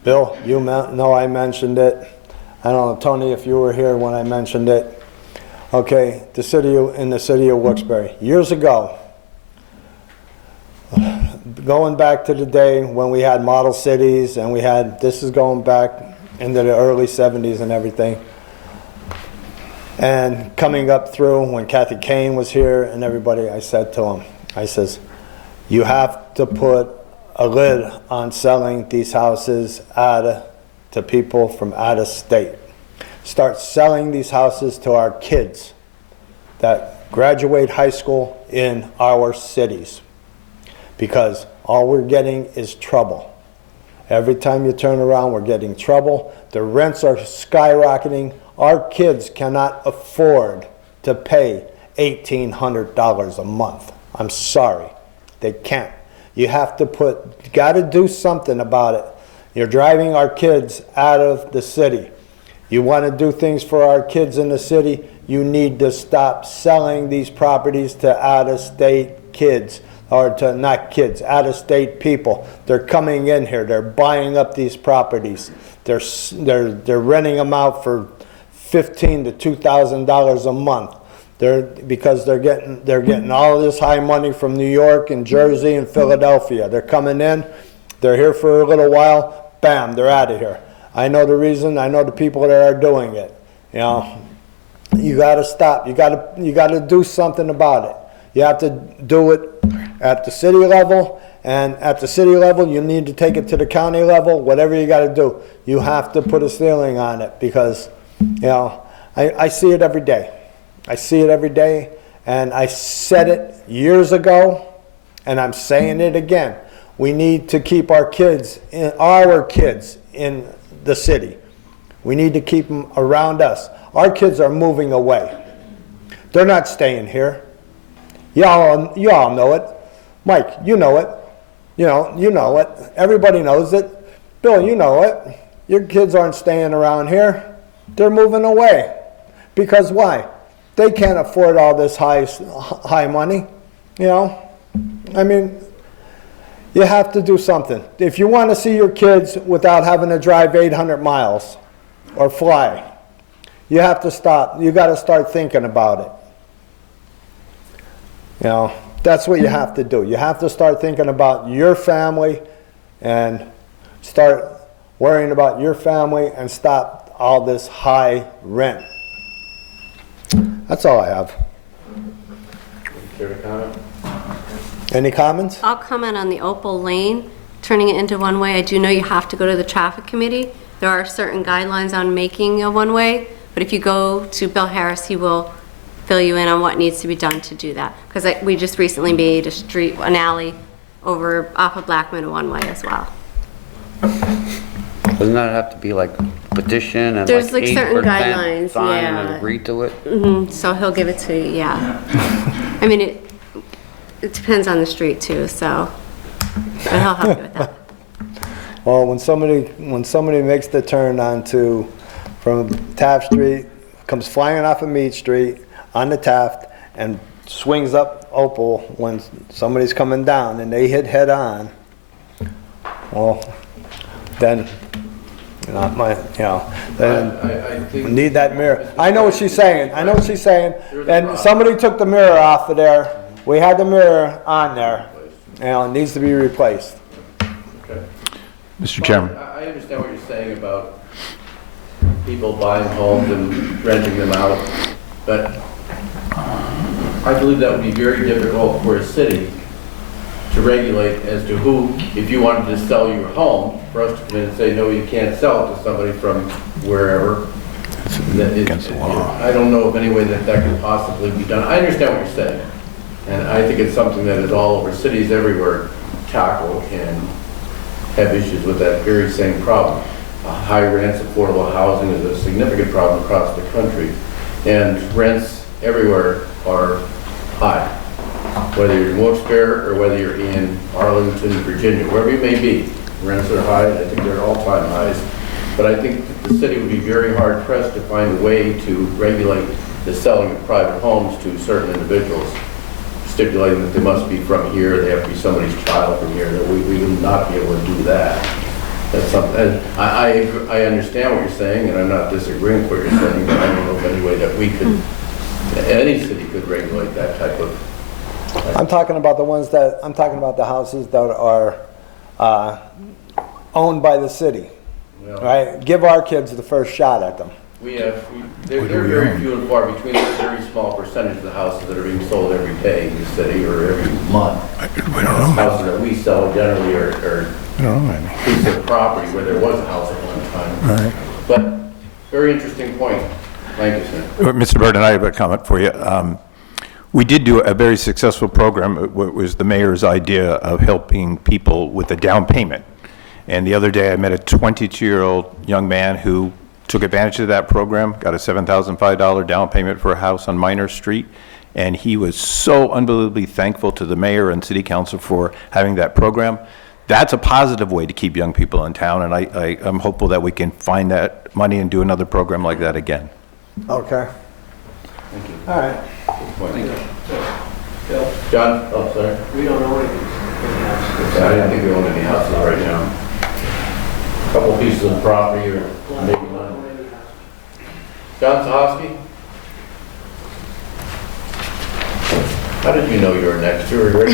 Bill, you know I mentioned it. I don't know, Tony, if you were here when I mentioned it. Okay, in the city of Wilkes-Barre. Years ago, going back to the day when we had model cities and this is going back into the early 70s and everything. And coming up through when Kathy Kane was here and everybody, I said to him, I says, you have to put a lid on selling these houses to people from out of state. Start selling these houses to our kids that graduate high school in our cities. Because all we're getting is trouble. Every time you turn around, we're getting trouble. The rents are skyrocketing. Our kids cannot afford to pay $1,800 a month. I'm sorry. They can't. You got to do something about it. You're driving our kids out of the city. You want to do things for our kids in the city, you need to stop selling these properties to out-of-state kids, or to, not kids, out-of-state people. They're coming in here, they're buying up these properties. They're renting them out for $1,500 to $2,000 a month. Because they're getting all this high money from New York and Jersey and Philadelphia. They're coming in, they're here for a little while, bam, they're out of here. I know the reason, I know the people that are doing it. You know, you gotta stop, you gotta do something about it. You have to do it at the city level, and at the city level, you need to take it to the county level, whatever you gotta do. You have to put a ceiling on it, because, you know, I see it every day. I see it every day, and I said it years ago, and I'm saying it again. We need to keep our kids in the city. We need to keep them around us. Our kids are moving away. They're not staying here. You all know it. Mike, you know it. You know it. Everybody knows it. Bill, you know it. Your kids aren't staying around here. They're moving away. Because why? They can't afford all this high money, you know? I mean, you have to do something. If you want to see your kids without having to drive 800 miles or fly, you have to stop. You got to start thinking about it. You know, that's what you have to do. You have to start thinking about your family and start worrying about your family and stop all this high rent. That's all I have. Care to comment? Any comments? I'll comment on the Opal Lane, turning it into one-way. I do know you have to go to the traffic committee. There are certain guidelines on making a one-way, but if you go to Bill Harris, he will fill you in on what needs to be done to do that. Because we just recently made an alley over off of Blackman a one-way as well. Doesn't that have to be like petition and There's like like certain 8% guidelines, sign yeah. and agree to it? So he'll give it to you, yeah. I mean, it depends on the street too, so, but he'll help you with that. Well, when somebody makes the turn from Taft Street, comes flying off of Meade Street onto Taft and swings up Opal when somebody's coming down and they hit head on, well, then, then we need that mirror. I know what she's saying. And somebody took the mirror off of there. We had the mirror on there. It needs to be replaced. Okay. Mr. Chairman. I understand what you're saying about people buying homes and renting them out, but I believe that would be very difficult for a city to regulate as to who, if you wanted to sell your home, for us to come in and say, no, you can't sell it to somebody from wherever. Against the law. I don't know of any way that could possibly be done. I understand what you're saying, and I think it's something that is all over. Cities everywhere tackle and have issues with that very same problem. High rents, affordable housing is a significant problem across the country, and rents everywhere are high. Whether you're in Wilkes-Barre or whether you're in Arlington, Virginia, wherever you may be, rents are high, and I think they're all-time highs. But I think that the city would be very hard-pressed to find a way to regulate the selling of private homes to certain individuals, stipulating that they must be from here, they have to be somebody's child from here, that we would not be able to do that. That's something, and I understand what you're saying, and I'm not disagreeing with what you're saying, but I don't know of any way that we could, any city could regulate that type of. I'm talking about the houses that are owned by the city, right? Give our kids the first shot at them. They're very few and far between. There's a very small percentage of the houses that are being sold every day in the city or every month. We don't know. Houses that we sell generally are pieces of property where there was a house at one time. Right. But very interesting point. Thank you, sir. Mr. Burton, I have a comment for you. We did do a very successful program. It was the mayor's idea of helping people with a down payment. And the other day I met a 22-year-old young man who took advantage of that program, got a $7,005 down payment for a house on Minor Street. And he was so unbelievably thankful to the mayor and city council for having that program. that's a positive way to keep young people in town, and I'm hopeful that we can find that money and do another program like that again. Okay. All right. John, oh, sorry. We don't know anything. I didn't think we owned any houses right now. Couple pieces of property or maybe none. John Sahowski? How did you know you were next to her?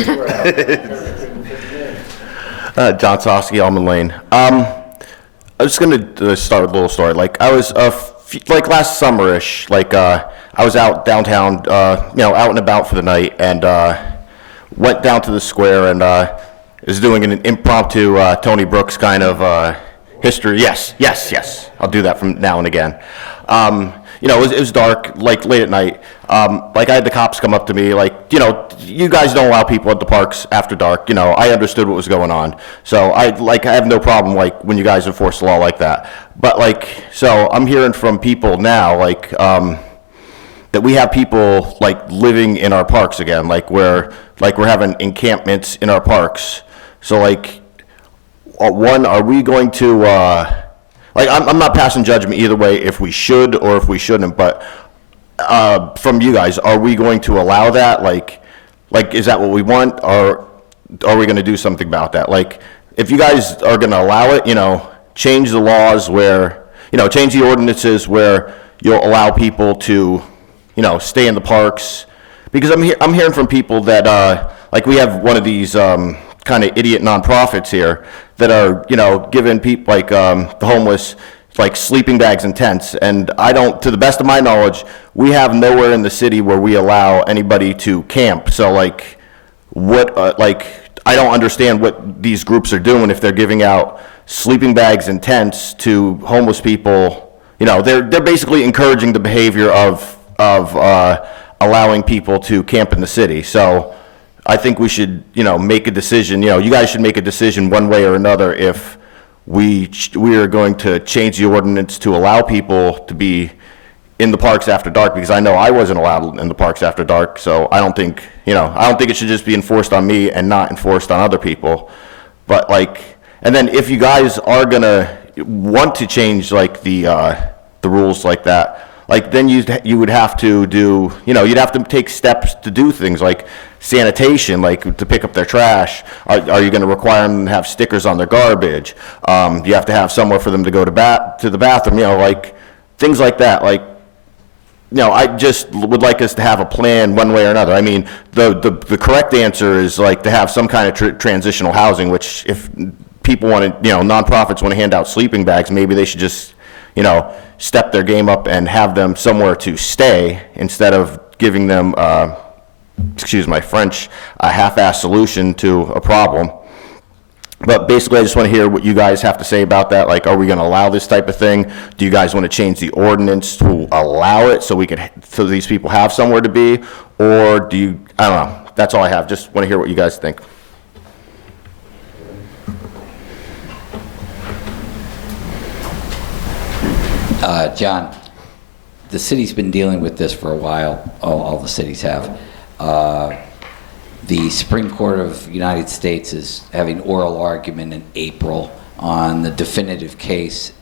John Sosky, Almond Lane. I was going to start with a little story. Like, I was, like last summer-ish, like, I was out downtown, out and about for the night, and went down to the square and was doing an impromptu Tony Brooks kind of history. Yes. I'll do that from now and again. It was dark, like late at night. Like, I had the cops come up to me, like, you guys don't allow people at the parks after dark. I understood what was going on. So I have no problem, like, when you guys enforce the law like that. But, like, so I'm hearing from people now, like, that we have people, like, living in our parks again, like, we're having encampments in our parks. So, like, one, are we going to, like, I'm not passing judgment either way if we should or if we shouldn't, but from you guys, are we going to allow that? Like, is that what we want, or are we going to do something about that? Like, if you guys are going to allow it, change the laws where, change the ordinances where you'll allow people to, stay in the parks. Because I'm hearing from people that, like, we have one of these kind of idiot nonprofits here that are, giving people, like, the homeless, like, sleeping bags and tents. And to the best of my knowledge, we have nowhere in the city where we allow anybody to camp. So, like, I don't understand what these groups are doing if they're giving out sleeping bags and tents to homeless people. They're basically encouraging the behavior of allowing people to camp in the city. So I think we should, make a decision. You guys should make a decision one way or another if we are going to change the ordinance to allow people to be in the parks after dark, because I know I wasn't allowed in the parks after dark. So I don't think, it should just be enforced on me and not enforced on other people. But, like, and then if you guys are gonna want to change, like, the rules like that, like, then you would have to do, you'd have to take steps to do things like sanitation, like to pick up their trash. Are you going to require them to have stickers on their garbage? You have to have somewhere for them to go to the bathroom, like things like that. Like, I just would like us to have a plan one way or another. I mean, the correct answer is, like, to have some kind of transitional housing, which if people want to, nonprofits want to hand out sleeping bags, maybe they should just, step their game up and have them somewhere to stay instead of giving them, excuse my French, a half-assed solution to a problem. But basically, I just want to hear what you guys have to say about that. Like, are we going to allow this type of thing? Do you guys want to change the ordinance to allow it so these people have somewhere to be? Or do you, I don't know. That's all I have. Just want to hear what you guys think. John, the city's been dealing with this for a while. All the cities have. The Supreme Court of the United States is having oral argument in April on the definitive case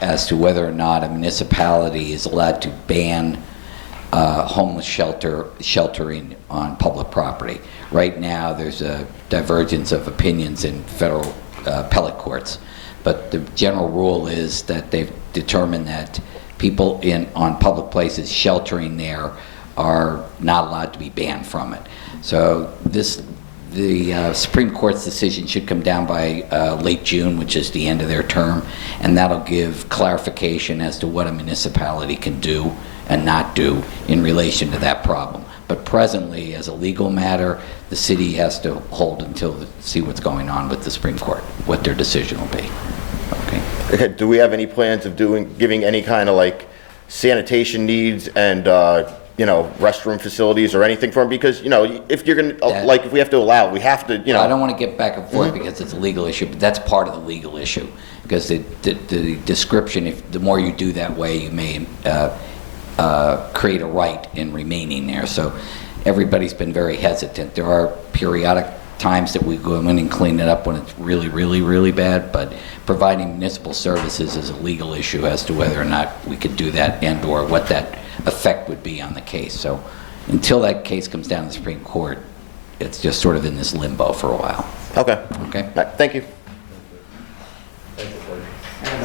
as to whether or not a municipality is allowed to ban homeless sheltering on public property. Right now, there's a divergence of opinions in federal appellate courts. But the general rule is that they've determined that people on public places sheltering there are not allowed to be banned from it. So the Supreme Court's decision should come down by late June, which is the end of their term, and that'll give clarification as to what a municipality can do and not do in relation to that problem. But presently, as a legal matter, the city has to hold until see what's going on with the Supreme Court, what their decision will be. Okay. Do we have any plans of giving any kind of, like, sanitation needs and restroom facilities or anything for them? Because if you're gonna if we have to allow it, we have to I don't want to get back and forth because it's a legal issue, but that's part of the legal issue, because the description, the more you do that way, you may create a right in remaining there. So everybody's been very hesitant. There are periodic times that we go in and clean it up when it's really, really, really bad, but providing municipal services is a legal issue as to whether or not we could do that and/or what that effect would be on the case. So until that case comes down to the Supreme Court, it's just sort of in this limbo for a while. Okay. Okay? All right, thank you.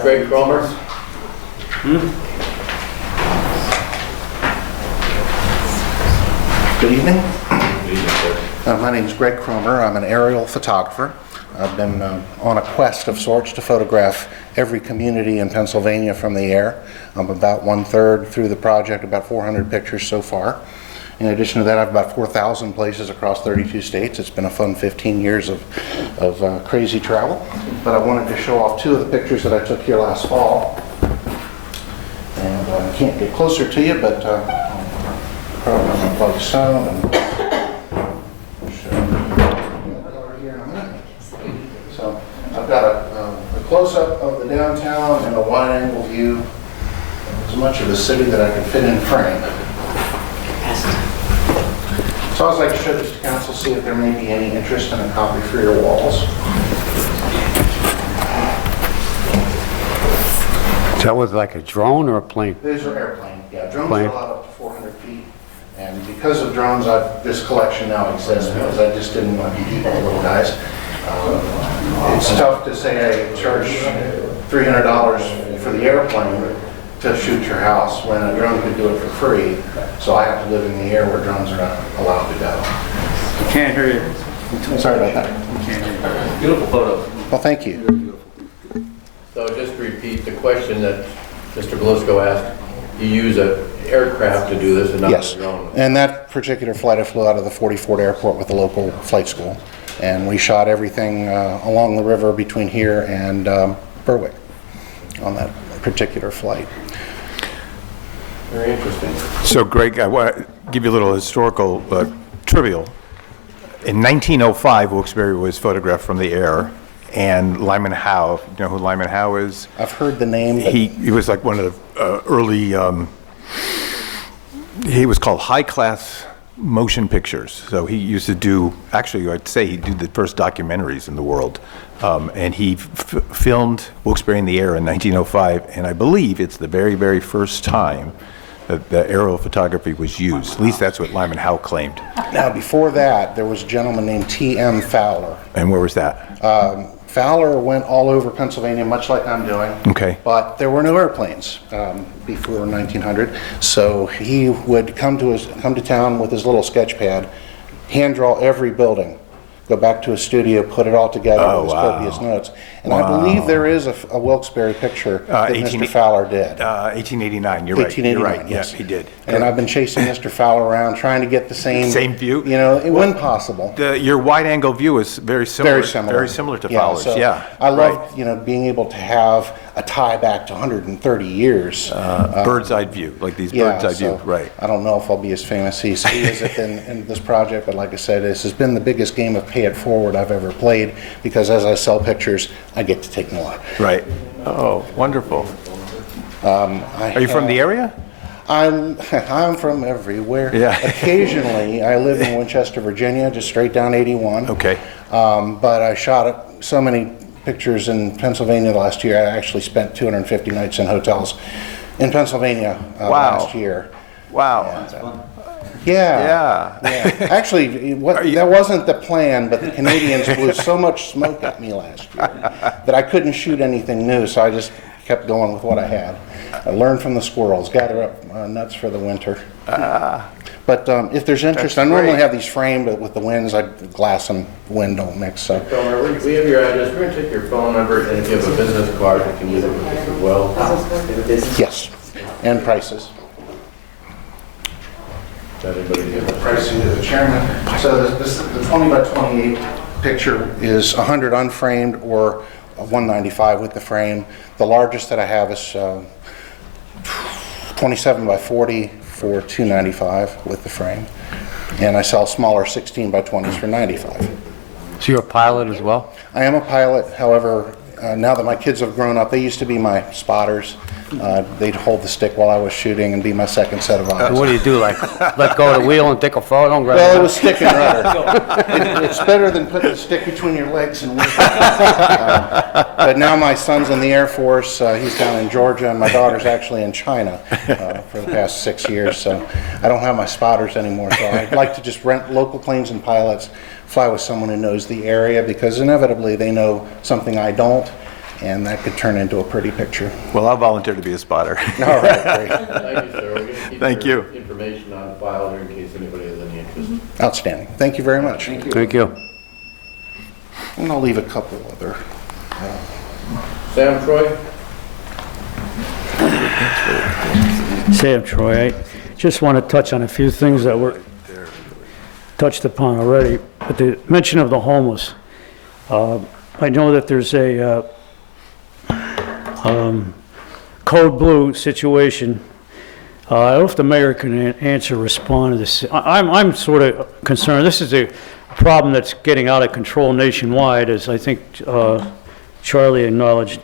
Greg Cromer? Good evening. Good evening, sir. My name is Greg Cromer. I'm an aerial photographer. I've been on a quest of sorts to photograph every community in Pennsylvania from the air. I'm about 1/3 through the project, about 400 pictures so far. In addition to that, I have about 4,000 places across 32 states. It's been a fun 15 years of crazy travel. But I wanted to show off 2 of the pictures that I took here last fall. And I can't get closer to you, but probably going to plug sound and show you here in a minute. So I've got a close-up of the downtown and a wide-angle view, as much of the city that I could fit in frame. So I'd like to show this to council, see if there may be any interest in a copy for your walls. Is that with like a drone or a plane? These are airplane. Yeah, drones Plane. are allowed up to 400 feet. And because of drones, this collection now exists because I just didn't want to keep the little guys. It's tough to say I charge $300 for the airplane to shoot your house when a drone could do it for free. So I have to live in the air where drones are not allowed to go. Can't hear you. Sorry about that. Beautiful photo. Well, thank you. So just to repeat the question that Mr. Belisco asked, you use an aircraft to do this and not Yes. your own? And that particular flight, I flew out of the 44th Airport with the local flight school. And we shot everything along the river between here and Berwick on that particular flight. Very interesting. So Greg, I want to give you a little historical trivial. In 1905, Wilkes-Barre was photographed from the air, and Lyman Howe, you know who Lyman Howe is? I've heard the name. But He was like one of the early, he was called high class motion pictures. So he used to do, actually I'd say he did the first documentaries in the world. And he filmed Wilkes-Barre in the air in 1905, and I believe it's the very, very first time that the aerial photography was used. At least that's what Lyman Howe claimed. now, before that, there was a gentleman named T.M. Fowler. And where was that? Fowler went all over Pennsylvania, much like I'm doing. Okay. But there were no airplanes before 1900, so he would come to town with his little sketch pad, hand draw every building, go back to his studio, put it all together with his copious notes. And I believe there is a Wilkes-Barre picture that Mr. Fowler did. 1889, you're right. 1889, You're right, yes. he did. And I've been chasing Mr. Fowler around, trying to get the same view? You know, when possible. Your wide-angle view is very similar. Very similar. Very similar to Fowler's, so yeah. I love, right. being able to have a tie back to 130 years. Bird's eye view, like these Yeah, bird's eye view, so right. I don't know if I'll be as famous as he is in this project, but like I said, this has been the biggest game of pay it forward I've ever played, because as I sell pictures, I get to take more. Right. Oh, wonderful. Are you from the area? I'm from everywhere. Yeah. Occasionally, I live in Winchester, Virginia, just straight down 81. Okay. But I shot so many pictures in Pennsylvania last year. I actually spent 250 nights in hotels in Pennsylvania last year. Wow. Yeah. Actually, that wasn't the plan, but the Canadians blew so much smoke at me last year that I couldn't shoot anything new, so I just kept going with what I had. I learned from the squirrels, gather up nuts for the winter. But if there's interest, I normally have these framed, but with the winds, glass and wind don't mix. So. We have your address. We're going to take your phone number, and if you have a business card, you can use it with us as well. Yes, and prices. The pricing to the chairman. So the 20 by 28 picture is 100 unframed or 195 with the frame. The largest that I have is 27 by 40 for $295 with the frame. And I sell smaller 16 by 20s for $95. So you're a pilot as well? I am a pilot. However, now that my kids have grown up, they used to be my spotters. they'd hold the stick while I was shooting and be my second set of eyes. What do you do, like, let go of the wheel and take a photo? Don't grab Well, it it. was stick and rudder. It's better than putting the stick between your legs and waiting. But now my son's in the Air Force. He's down in Georgia, and my daughter's actually in China for the past 6 years. So I don't have my spotters anymore. So I'd like to just rent local planes and pilots, fly with someone who knows the area, because inevitably they know something I don't, and that could turn into a pretty picture. Well, I'll volunteer to be a spotter. All right, great. Thank you, sir. We're going to keep Thank your you. information on file here in case anybody has any interest. Outstanding. Thank you very much. Thank you. Thank you. And I'll leave a couple other. Sam Troy? Sam Troy, I just want to touch on a few things that were touched upon already. But the mention of the homeless, I know that there's a code blue situation. I don't know if the mayor can answer, respond to this. I'm sort of concerned. This is a problem that's getting out of control nationwide, as I think Charlie acknowledged.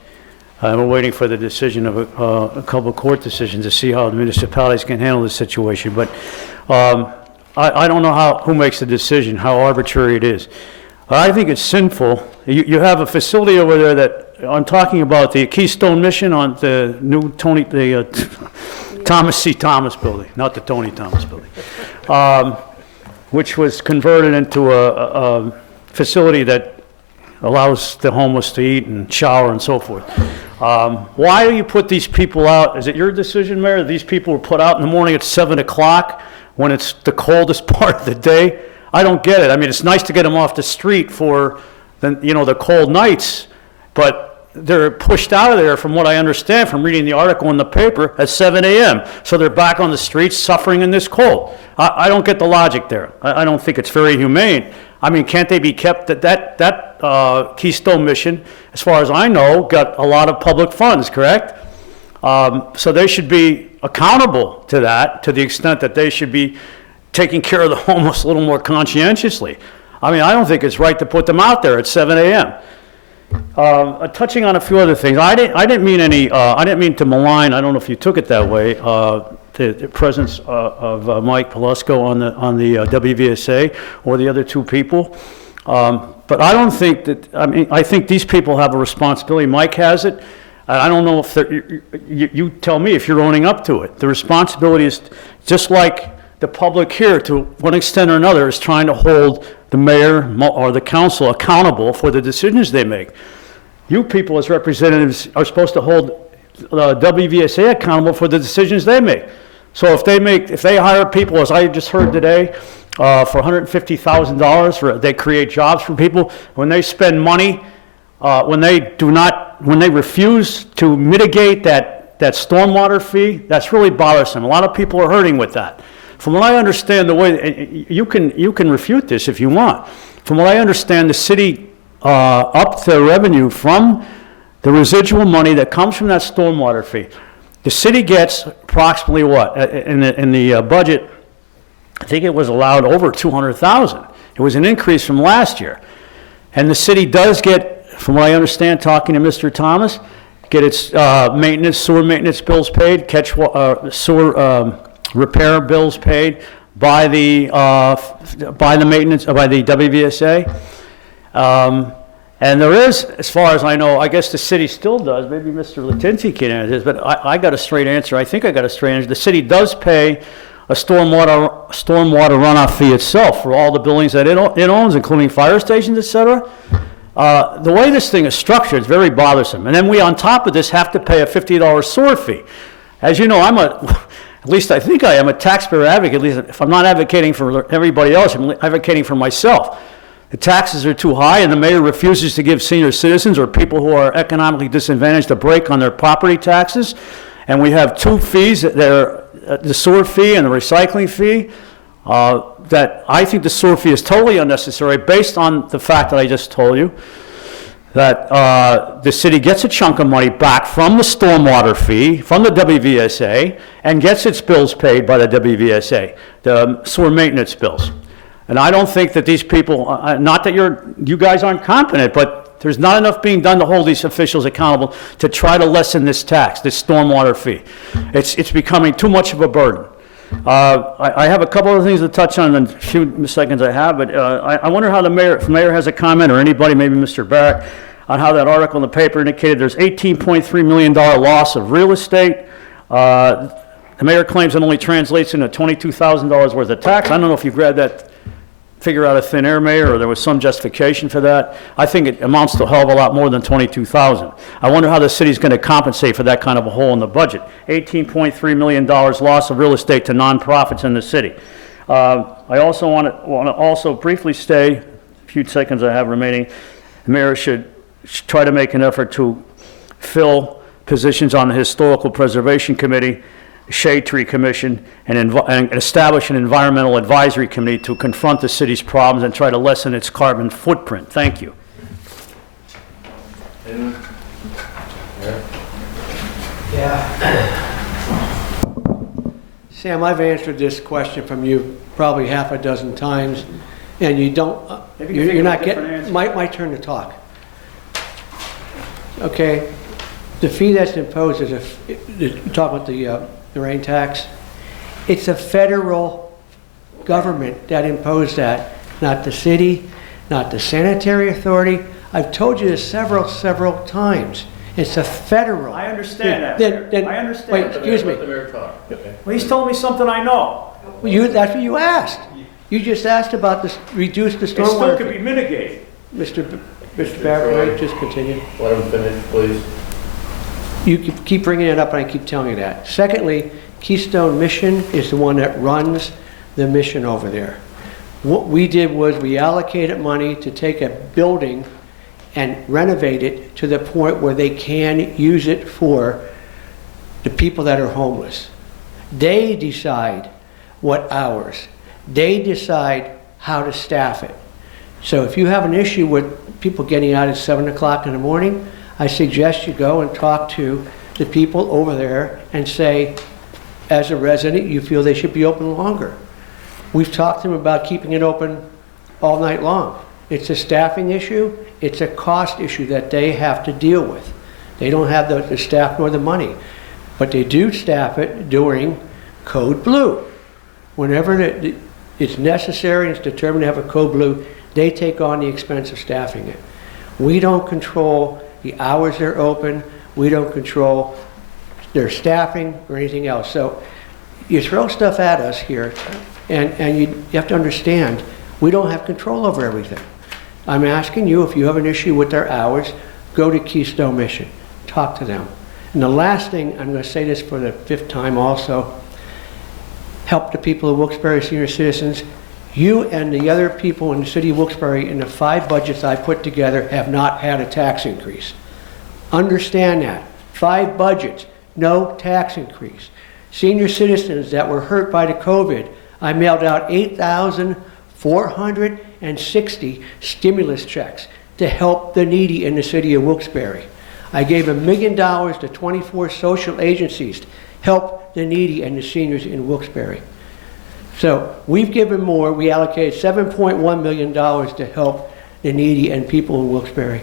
We're waiting for the decision of a couple of court decisions to see how the municipalities can handle this situation. But I don't know who makes the decision, how arbitrary it is. I think it's sinful. You have a facility over there that, I'm talking about the Keystone Mission on the new Thomas C. Thomas building, not the Tony Thomas building, which was converted into a facility that allows the homeless to eat and shower and so forth. Why do you put these people out? Is it your decision, Mayor? These people were put out in the morning at 7 o'clock when it's the coldest part of the day? I don't get it. I mean, it's nice to get them off the street for the cold nights, but they're pushed out of there, from what I understand from reading the article in the paper, at 7 a.m. So they're back on the streets suffering in this cold. I don't get the logic there. I don't think it's very humane. I mean, can't they be kept? That Keystone Mission, as far as I know, got a lot of public funds, correct? So they should be accountable to that, to the extent that they should be taking care of the homeless a little more conscientiously. I mean, I don't think it's right to put them out there at 7 a.m. Touching on a few other things, I didn't mean to malign. I don't know if you took it that way. The presence of Mike Pelusco on the WVSA or the other two people, but I don't think that. I mean, I think these people have a responsibility. Mike has it. I don't know if you tell me if you're owning up to it. The responsibility is just like the public here, to one extent or another, is trying to hold the mayor or the council accountable for the decisions they make. You people as representatives are supposed to hold WVSA accountable for the decisions they make. So if they hire people, as I just heard today, for $150,000, they create jobs for people. When they spend money, when they refuse to mitigate that stormwater fee, that's really bothersome. A lot of people are hurting with that. From what I understand, the way you can refute this if you want. From what I understand, the city upped the revenue from the residual money that comes from that stormwater fee. The city gets approximately what in the budget? I think it was allowed over $200,000. It was an increase from last year, and the city does get, from what I understand, talking to Mr. Thomas, get its sewer maintenance bills paid, sewer repair bills paid by the WVSA. And there is, as far as I know, I guess the city still does, maybe Mr. Latinti can answer this, but I got a straight answer. I think I got a straight answer. The city does pay a stormwater runoff fee itself for all the buildings that it owns, including fire stations, et cetera. The way this thing is structured is very bothersome. And then we, on top of this, have to pay a $50 sewer fee. As you know, at least I think I am a taxpayer advocate. At least if I'm not advocating for everybody else, I'm advocating for myself. The taxes are too high, and the mayor refuses to give senior citizens or people who are economically disadvantaged a break on their property taxes. And we have two fees, the sewer fee and the recycling fee, that I think the sewer fee is totally unnecessary based on the fact that I just told you, that the city gets a chunk of money back from the stormwater fee, from the WVSA, and gets its bills paid by the WVSA, the sewer maintenance bills. And I don't think that these people, not that you guys aren't competent, but There's not enough being done to hold these officials accountable to try to lessen this tax, this stormwater fee. It's becoming too much of a burden. I have a couple of things to touch on in the few seconds I have, but I wonder how the mayor has a comment, or anybody, maybe Mr. Barrett, on how that article in the paper indicated there's $18.3 million loss of real estate. The mayor claims it only translates into $22,000 worth of tax. I don't know if you grabbed that figure out of thin air, Mayor, or there was some justification for that. I think it amounts to a hell of a lot more than $22,000. I wonder how the city's going to compensate for that kind of a hole in the budget. $18.3 million loss of real estate to nonprofits in the city. I also want to also briefly say, a few seconds I have remaining, the mayor should try to make an effort to fill positions on the Historical Preservation Committee, Shade Tree Commission, and establish an environmental advisory committee to confront the city's problems and try to lessen its carbon footprint. Thank you. Sam, I've answered this question from you probably half a dozen times, and you don't, you're not getting, my turn to talk. Okay, the fee that's imposed is talk about the rain tax. It's a federal government that imposed that, not the city, not the sanitary authority. I've told you this several times. It's a federal. I understand that. I understand. Wait, excuse me. Well, he's told me something I know. That's what you asked. You just asked about this, reduce the stormwater. It still could be mitigated. Mr. Barrett, can I just continue? Let him finish, please. You keep bringing it up, and I keep telling you that. Secondly, Keystone Mission is the one that runs the mission over there. What we did was we allocated money to take a building and renovate it to the point where they can use it for the people that are homeless. They decide what hours. They decide how to staff it. So if you have an issue with people getting out at 7 o'clock in the morning, I suggest you go and talk to the people over there and say, as a resident, you feel they should be open longer. We've talked to them about keeping it open all night long. It's a staffing issue. It's a cost issue that they have to deal with. They don't have the staff nor the money, but they do staff it during Code Blue. Whenever it's necessary and it's determined to have a Code Blue, they take on the expense of staffing it. We don't control the hours they're open. We don't control their staffing or anything else. So you throw stuff at us here, and you have to understand, we don't have control over everything. I'm asking you, if you have an issue with their hours, go to Keystone Mission. Talk to them. And the last thing, I'm going to say this for the 5th time also, help the people of Wilkes-Barre senior citizens. You and the other people in the city of Wilkes-Barre, in the 5 budgets I put together, have not had a tax increase. Understand that. 5 budgets, no tax increase. Senior citizens that were hurt by the COVID, I mailed out 8,460 stimulus checks to help the needy in the city of Wilkes-Barre. I gave $1 million to 24 social agencies to help the needy and the seniors in Wilkes-Barre. So we've given more. We allocated $7.1 million to help the needy and people in Wilkes-Barre,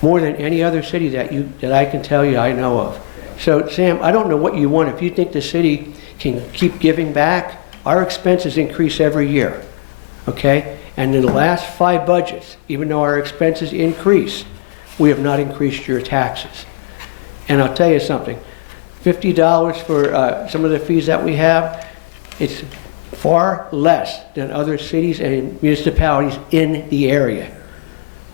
more than any other city that I can tell you I know of. So Sam, I don't know what you want. If you think the city can keep giving back, our expenses increase every year, okay? And in the last 5 budgets, even though our expenses increase, we have not increased your taxes. And I'll tell you something, $50 for some of the fees that we have, it's far less than other cities and municipalities in the area.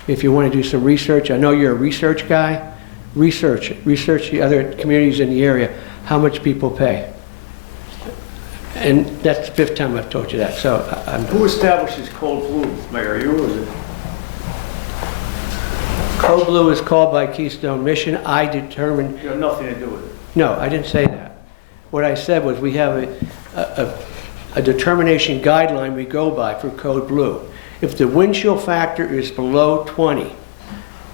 If you want to do some research, I know you're a research guy, research the other communities in the area, how much people pay. And that's the 5th time I've told you that. So Who establishes Code Blue, Mayor? You or is it? Code Blue is called by Keystone Mission. I determined. You have nothing to do with it. No, I didn't say that. What I said was we have a determination guideline we go by for Code Blue. If the wind chill factor is below 20,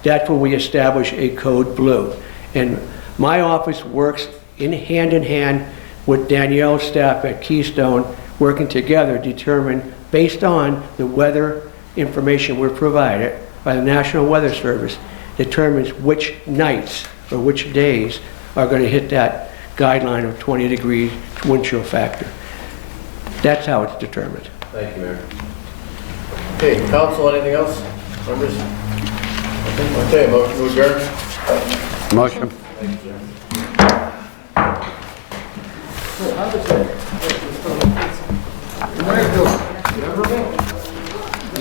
that's when we establish a Code Blue. And my office works in hand with Danielle's staff at Keystone, working together, determine, based on the weather information we're provided, by the National Weather Service determines which nights or which days are going to hit that guideline of 20 degrees wind chill factor. That's how it's determined. Thank you, Mayor. Okay, council, anything else? Members? Okay, motion to adjourn? Motion. Thank you, sir.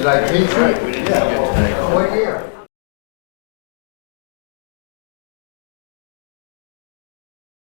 Did I teach you? All right, we didn't get tonight. What year?